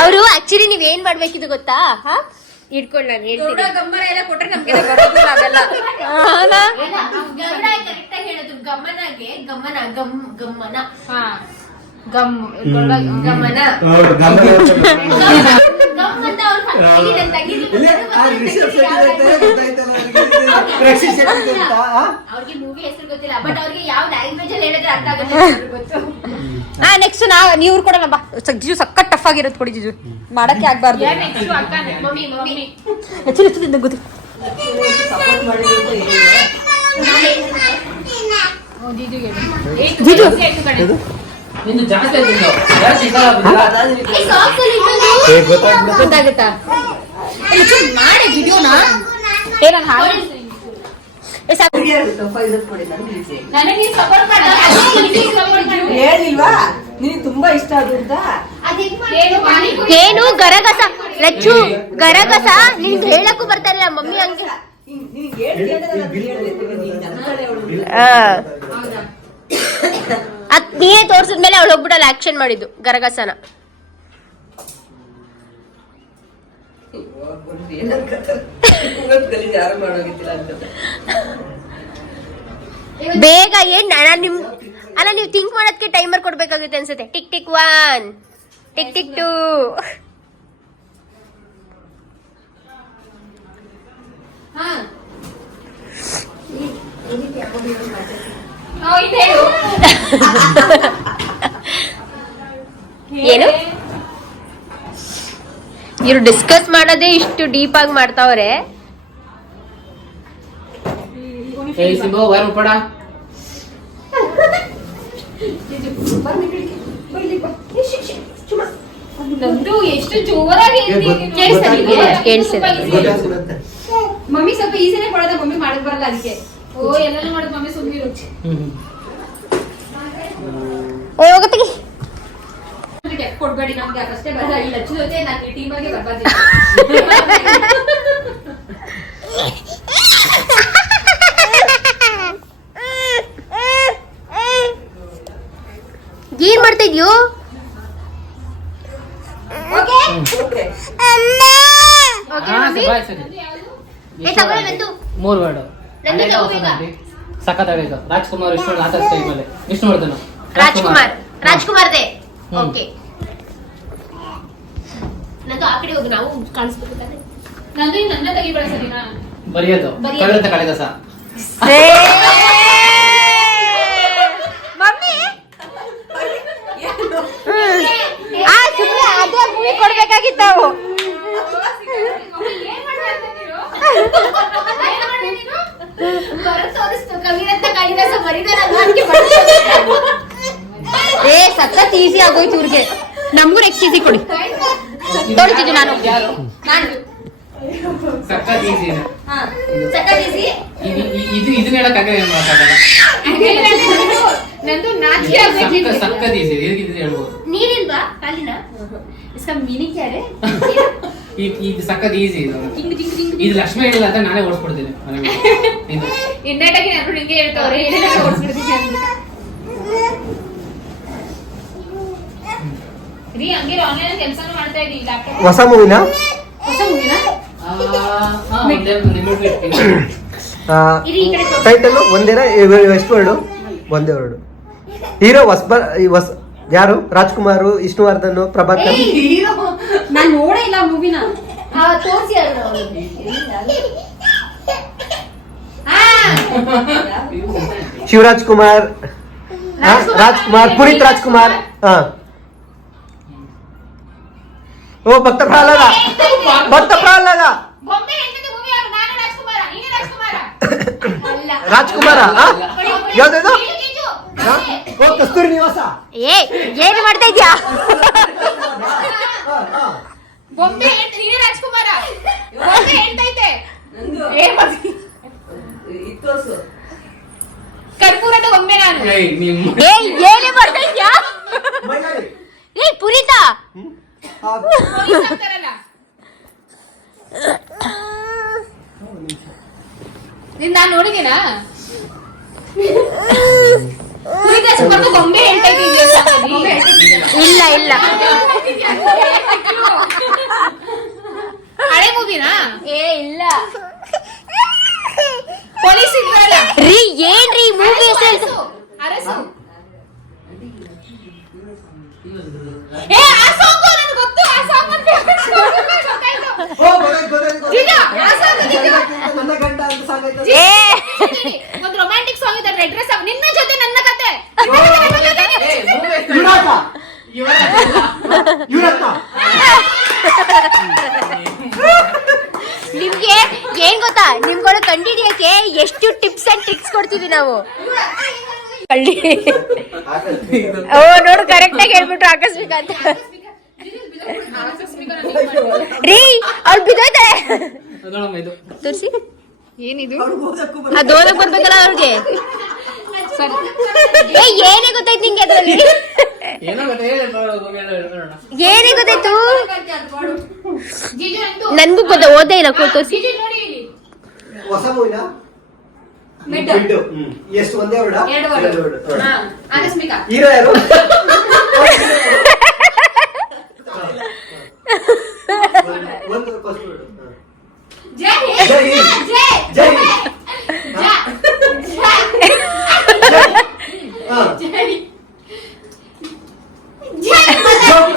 ಅವರು ಆಕ್ಚುಲಿ ನೀವ್ ಏನ್ ಮಾಡ್ಬೇಕಿದು ಗೊತ್ತಾ? ಇಟ್ಕೊಳ್ಳ ನಾನು ಹೇಳ್ತೀನಿ. ಹೇಳೋದು ಗಮನಗೆ ಗಮನ ಗಮನ ಗಮನ ಗಮ್ ಅಂತ ಅವ್ರಿಗೆ ಮೂವಿ ಹೆಸರು ಗೊತ್ತಿಲ್ಲ, ಬಟ್ ಅವ್ರಿಗೆ ಯಾವ ಲ್ಯಾಂಗ್ವೇಜ್ ಅಲ್ಲಿ ಹೇಳಿದ್ರೆ ಅರ್ಥ ಆಗುತ್ತೆ ಗೊತ್ತು. ನೆಕ್ಸ್ಟ್ ನೀವು ಕೊಡೋಣ ಜಿಜು ಸಕ್ಕ ಟಫ್ ಆಗಿರೋದು ಕೊಡಿ ಜಿಜು, ಮಾಡಕ್ಕೆ ಆಗ್ಬಾರ್ದು. ಮಮ್ಮಿ ಮಮ್ಮಿ ಗೊತ್ತು. ಜಿಜು ನಿಂದು ಜಾಸ್ತಿ ಆಯ್ತು. ಗೊತ್ತಾಗುತ್ತಾ ಮಾಡಿ ವಿಡಿಯೋನ ಏನನ್ನ ನನಗೆ ಸಪೋರ್ಟ್ ಮಾಡ ಹೇಳಿಲ್ವಾ ನಿನಗೆ ತುಂಬಾ ಇಷ್ಟ ಅದು ಅಂತ. ಏನು ಗರಗಸ ಲಚ್ಚು ಗರಗಸ ನಿನ್ಗೆ ಹೇಳಕ್ಕೂ ಬರ್ತಾರಿಲ್ಲ ಮಮ್ಮಿ ಹಂಗೆ. ಅದ್ ನೀನೇ ತೋರ್ಸಿದ್ಮೇಲೆ ಅವಳು ಹೋಗ್ಬಿಟ್ಟಲ್ಲ ಆಕ್ಷನ್ ಮಾಡಿದ್ದು ಗರಗಸನ. ಯಾರು ಮಾಡೋಗಿತ್ತಿಲ್ಲ ಅಂತ ಬೇಗ ಏನ್ ನಿಮ್ ಅಲ್ಲ ನೀವು ಥಿಂಕ್ ಮಾಡೋದಕ್ಕೆ ಟೈಮರ್ ಕೊಡ್ಬೇಕಾಗುತ್ತೆ ಅನ್ಸುತ್ತೆ. Tick tick 1 tick tick 2. ಏನು ಇವ್ರು ಡಿಸ್ಕಸ್ ಮಾಡೋದೇ ಇಷ್ಟು ಡೀಪ್ ಆಗಿ ಮಾಡ್ತಾವ್ರೆ. ನಂದು ಎಷ್ಟು ಜೋರಾಗಿ ಕೇಳಿಸ್ತಿದೆ. ಮಮ್ಮಿ ಸ್ವಲ್ಪ ಈಸಿನೇ ಕೊಡೋದ, ಮಮ್ಮಿ ಮಾಡಕ್ ಬರಲ್ಲ ಅದಕ್ಕೆ. ಓ ಎಲ್ಲಾನು ಮಾಡೋದು ಮಮ್ಮಿ ಸುಮ್ಮನೆ ರುಚಿ ಕೊಡ್ಬೇಡಿ ನಮ್ಗೆ ಅಷ್ಟೇ ಬರಲ್ಲ. ಈ ಲಚ್ಚು ಜೊತೆ ನಾನು ಈ ಟೀಮಗೆ ಬರ್ಬಾರ್ದು. ಏನ್ ಮಾಡ್ತಾ ಇದ್ಯೋ? ಮೂರು ವರ್ಡ್ ಸಖತ್ತಾಗೈತು. ರಾಜ್ಕುಮಾರ್ ವಿಷ್ಣು ಲಾಸ್ಟ್ ಟೈಮಲ್ಲಿ ವಿಷ್ಣುವರ್ಧನ್ ರಾಜ್ಕುಮಾರ್ ದೇ. ಓಕೆ ನಂದು ಆ ಕಡೆ ಹೋಗಿ ನಾವು ಕಾಣಿಸ್ಬೇಕು. ನಂದು ನನ್ನ ತೆಗಿಬೇಡ ಸರಿನಾ? ಬರೆಯೋದು ಕಳೆದ ಕಳೆಗಸ. ಸುಮ್ಮನೆ ಅದೇ ಮೂವಿ ಕೊಡ್ಬೇಕಾಗಿತ್ತು ನಾವು. ಏ ಸಖತ್ ಈಸಿ ಆಗೋಯ್ತು ಇವ್ರಿಗೆ. ನಮಗೂ ನೆಕ್ಸ್ಟ್ ಈಸಿ ಕೊಡಿ. ತೋರಿಸಿದ್ದು ನಾನು ಸಖತ್ ಈಸಿ. ಸಖತ್ ಇದನ್ನ ಹೇಳಕ್ಕಾಗಲ್ಲ, ಏನ್ ಮಾಡಕ್ಕಾಗಲ್ಲ. ನಂದು ನಾಚಿಕೆ ಆಗ್ಬೇಕು. ಸಖತ್ ಈಸಿ ಇದನ್ನ ಹೇಳ್ಬೋದು. ನೀರಿಲ್ವಾ ಕಾಲಿನ? इसका मीनिंग क्या है? ಇದು ಸಖತ್ ಈಸಿ. ಇದು ಲಕ್ಷ್ಮಿ ಹೇಳಿಲ್ಲ ಅಂತ ನಾನೇ ಓಡಿಸ್ಬಿಡ್ತೀನಿ. ಇಂಡೈರೆಕ್ಟ್ ಆಗಿ ನಾನು ನಿಂಗೆ ಹೇಳ್ತಾವ್ರೆ ಏನೇನೋ ಓಡಿಸ್ಬಿಡ್ತೀನಿ ಅಂತ. ರೀ ಹಂಗೆ ಆನ್ಲೈನ್ ಕೆಲಸನೂ ಮಾಡ್ತಾ ಇದ್ದೀವಿ ಲ್ಯಾಪ್ಟಾಪ್. ಹೊಸ ಮೂವಿನ ಹೊಸ ಮೂವಿನಾ? ಟೈಟಲ್ ಒಂದೇನಾ ಎಷ್ಟು ವರ್ಡು? ಒಂದೇ ವರ್ಡು. ಹೀರೋ ಯಾರು? ರಾಜ್ಕುಮಾರ್, ವಿಷ್ಣುವರ್ಧನ್, ಪ್ರಭಾಕರ್. ನಾನ್ ನೋಡೇ ಇಲ್ಲ ಮೂವಿನ. ತೋರಿಸಿ ಶಿವರಾಜ್ ಕುಮಾರ್, ಪುನೀತ್ ರಾಜ್ಕುಮಾರ್. ಓ ಭಕ್ತ ಪ್ರಹ್ಲಾದ. ಬೊಂಬೆ ಹೆಂಡತಿ ಮೂವಿ ಯಾರು? ನಾನು ರಾಜ್ಕುಮಾರ, ನೀನೇ ರಾಜ್ಕುಮಾರ. ರಾಜ್ಕುಮಾರ ಯಾವ್ದು? ಗೀಜು. ಓ ಕಸ್ತೂರಿ ನಿವಾಸ. ಏನ್ ಮಾಡ್ತಾ ಇದ್ಯಾ? ಬೊಂಬೆ ಹೆಂಡತಿ ನೀನೇ ರಾಜ್ಕುಮಾರ. ಬೊಂಬೆ ಹೆಂಡತೈತೆ. ಏನ್ ಮಾಡ್ತಿ? ಕರ್ಪೂರದ ಬೊಂಬೆ ನಾನು. ಏನೇ ಮಾಡ್ತಾ ಇದ್ಯಾ? ಪುರಿತಾ ಪೊಲೀಸ್ ಆಗ್ತಾರಲ್ಲ. ನಾನು ನೋಡಿದೀನಾ? ಪುರಿತ ಸುಮ್ಮನೆ ಬೊಂಬೆ ಹೆಂಡತೈತೆ ಇದೆಯಾ? ಇಲ್ಲ ಹಳೆ ಮೂವಿನಾ? ಇಲ್ಲ ಪೊಲೀಸ್ ಇದ್ರಲ್ಲ. ರೀ ಏನ್ರಿ ಮೂವಿ ಹೆಸರು? ಅರಸು. ಏ ಆ ಸಾಂಗ್ ನನಗೆ ಗೊತ್ತು. ಆ ಸಾಂಗ್ ಗೊತ್ತಾಯ್ತು. ಜಿಜು, ಆ ಸಾಂಗ್ ಜಿಜು. ನನ್ನ ಗಂಡ ಅಂತ ಸಾಂಗೈತೆ. ಏ ಒಂದು ರೊಮ್ಯಾಂಟಿಕ್ ಸಾಂಗ್ ಇದೆ, ರೆಡ್ ಡ್ರೆಸ್. ನಿನ್ನ ಜೊತೆ ನನ್ನ ಕತೆ. ಯುವರತ್ನ. ನಿಮ್ಗೆ ಏನ್ ಗೊತ್ತಾ, ನಿಮ್ಗಳು ಕಂಡಿಡಿಯಕ್ಕೆ ಎಷ್ಟು ಟಿಪ್ಸ್ ಅಂಡ್ ಟ್ರಿಕ್ಸ್ ಕೊಡ್ತೀವಿ ನಾವು. ಓ ನೋಡು, ಕರೆಕ್ಟ್ ಆಗಿ ಹೇಳ್ಬಿಟ್ರು ಆಕಸ್ಮಿಕ ಅಂತ. ರೀ ಅವ್ಳು ಬಿದ್ದೋಯ್ತಾರೆ. ತೋರಿಸಿ ಏನಿದು? ಅದು ಓದಕ್ ಬರ್ಬೇಕಲ್ಲ ಅವ್ರಿಗೆ. ಏನೇ ಗೊತ್ತಾಯ್ತು ನಿಂಗೆ ಅದ್ರಲ್ಲಿ? ಏನೇ ಗೊತ್ತಾಯ್ತು? ಜಿಜು ಅಂತೂ ನನ್ಗೂ ಓದೇ ಇಲ್ಲ. ತೋರಿಸಿ. ಜಿಜು ನೋಡಿ ಇಲ್ಲಿ. ಹೊಸ ಮೂವಿನ ಎಷ್ಟು? ಒಂದೇ ವರ್ಡ? ಎರಡು ವರ್ಡ್. ಆಕಸ್ಮಿಕ. ಹೀರೋ ಯಾರು? ಒಂದು ಫಸ್ಟ್ ವರ್ಡ್. ಜೈ ಜೈ. ಜೈ ಜೈ.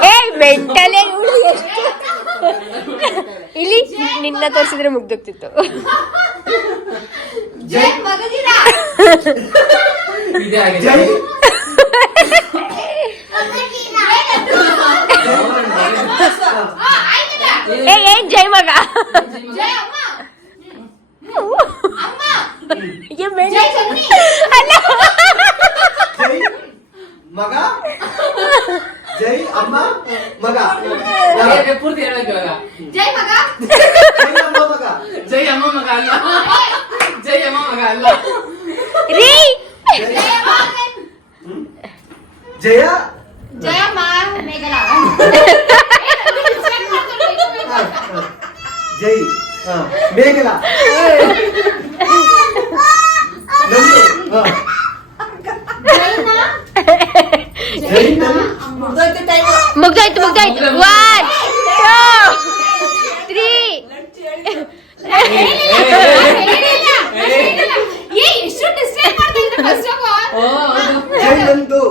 ಏ ಮೆಂಟಲ್ ಇಲ್ಲಿ ನಿನ್ನ ತೋರಿಸಿದ್ರೆ ಮುಗ್ದೋಗ್ತಿತ್ತು. ಜೈ ಮಗದಿರ. ಜೈ. ಏನ್ ಜೈ ಮಗ? ಜೈ ಅಮ್ಮ. ಅಮ್ಮ. ಜೈ ಅಲ್ಲ, ಜೈ ಮಗ. ಜೈ ಅಮ್ಮ ಮಗ. ಪೂರ್ತಿ ಹೇಳ್ಬೇಕು ಇವಾಗ. ಜೈ ಮಗ. ಜೈ ಅಮ್ಮ ಮಗ. ಜೈ ಅಮ್ಮ ಮಗ ಅಲ್ಲ. ಜೈ ಅಮ್ಮ ಮಗ ಅಲ್ಲ. ರೀ ಜಯ. ಜಯಮ್ಮ ಮೇಘಲ. ಜೈ ಮೇಘಲ. ನಂದು. ಜೈ ನನ್ನ. ಮುಗ್ದಾಯ್ತು 1 2 3. ಏ ಎಷ್ಟು ಡಿಸ್ಟ್ರಾಕ್ಟ್ ಮಾಡ್ತಾ ಇದ್ರೆ ಫಸ್ಟ್ ಆಫ್ ಆಲ್. ಜೈ ನಂದು.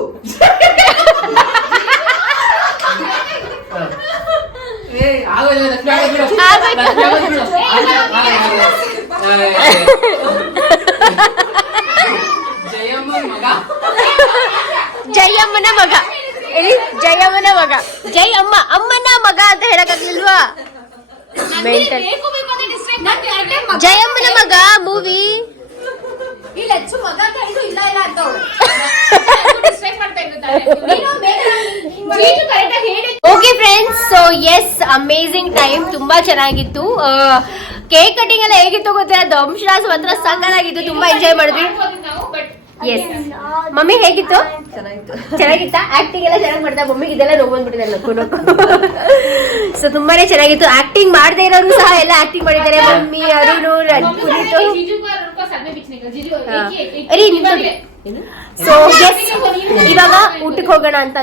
ಜಯಮ್ಮನ ಮಗ. ಜಯಮ್ಮನ ಮಗ. ಜೈ ಅಮ್ಮನ ಮಗ ಅಂತ ಹೇಳಕ್ಕಾಗ್ಲಿಲ್ವಾ? ಮೆಂಟಲ್. ಬೇಕು ಅಂತ ಡಿಸ್ಟ್ರಾಕ್ಟ್ ಮಾಡ್ತಿದ್ದಾರೆ. ಜಯಮ್ಮನ ಮಗ ಮೂವಿ. ಇಲ್ಲ ಹೆಚ್ಚು ಮಗ ಅಂತ ಹೇಳಿದ್ರು ಇಲ್ಲ ಅಂತ ಅವಳು ಡಿಸ್ಟ್ರಾಕ್ಟ್ ಮಾಡ್ತಾ ಇದ್ದಾರೆ. ನೀನು ಮೇಘಲ ಜೀಜು ಕರೆಕ್ಟ್ ಆಗಿ ಹೇಳಿ. Okay friends, so yes amazing time, ತುಂಬಾ ಚೆನ್ನಾಗಿತ್ತು. ಕೇಕ್ ಕಟಿಂಗ್ ಎಲ್ಲ ಹೇಗಿತ್ತು ಗೊತ್ತಿಲ್ಲ, ದಂಶರಾಜ್ ಮಾತ್ರ ಸಕ್ಕತ್ತಾಗಿತ್ತು, ತುಂಬಾ ಎಂಜಾಯ್ ಮಾಡಿದ್ವಿ. ಎಸ್ ಮಮ್ಮಿ ಹೇಗಿತ್ತು? ಚೆನ್ನಾಗಿತ್ತ? ಆಕ್ಟಿಂಗ್ ಎಲ್ಲ ಚೆನ್ನಾಗಿ ಮಾಡ್ತಾ, ಮಮ್ಮಿಗೆ ಇದೆಲ್ಲ ನೋವು ಬಂದ್ಬಿಟ್ಟಿದೆ ನಕ್ಕು. ಸೊ ತುಂಬಾನೇ ಚೆನ್ನಾಗಿತ್ತು. ಆಕ್ಟಿಂಗ್ ಮಾಡದೇ ಇರೋರು ಸಹ ಎಲ್ಲ ಆಕ್ಟಿಂಗ್ ಮಾಡಿದ್ದಾರೆ. Mummy, Arun, Puneeth. So yes ಇವಾಗ ಊಟಕ್ಕೆ ಹೋಗೋಣ ಅಂತ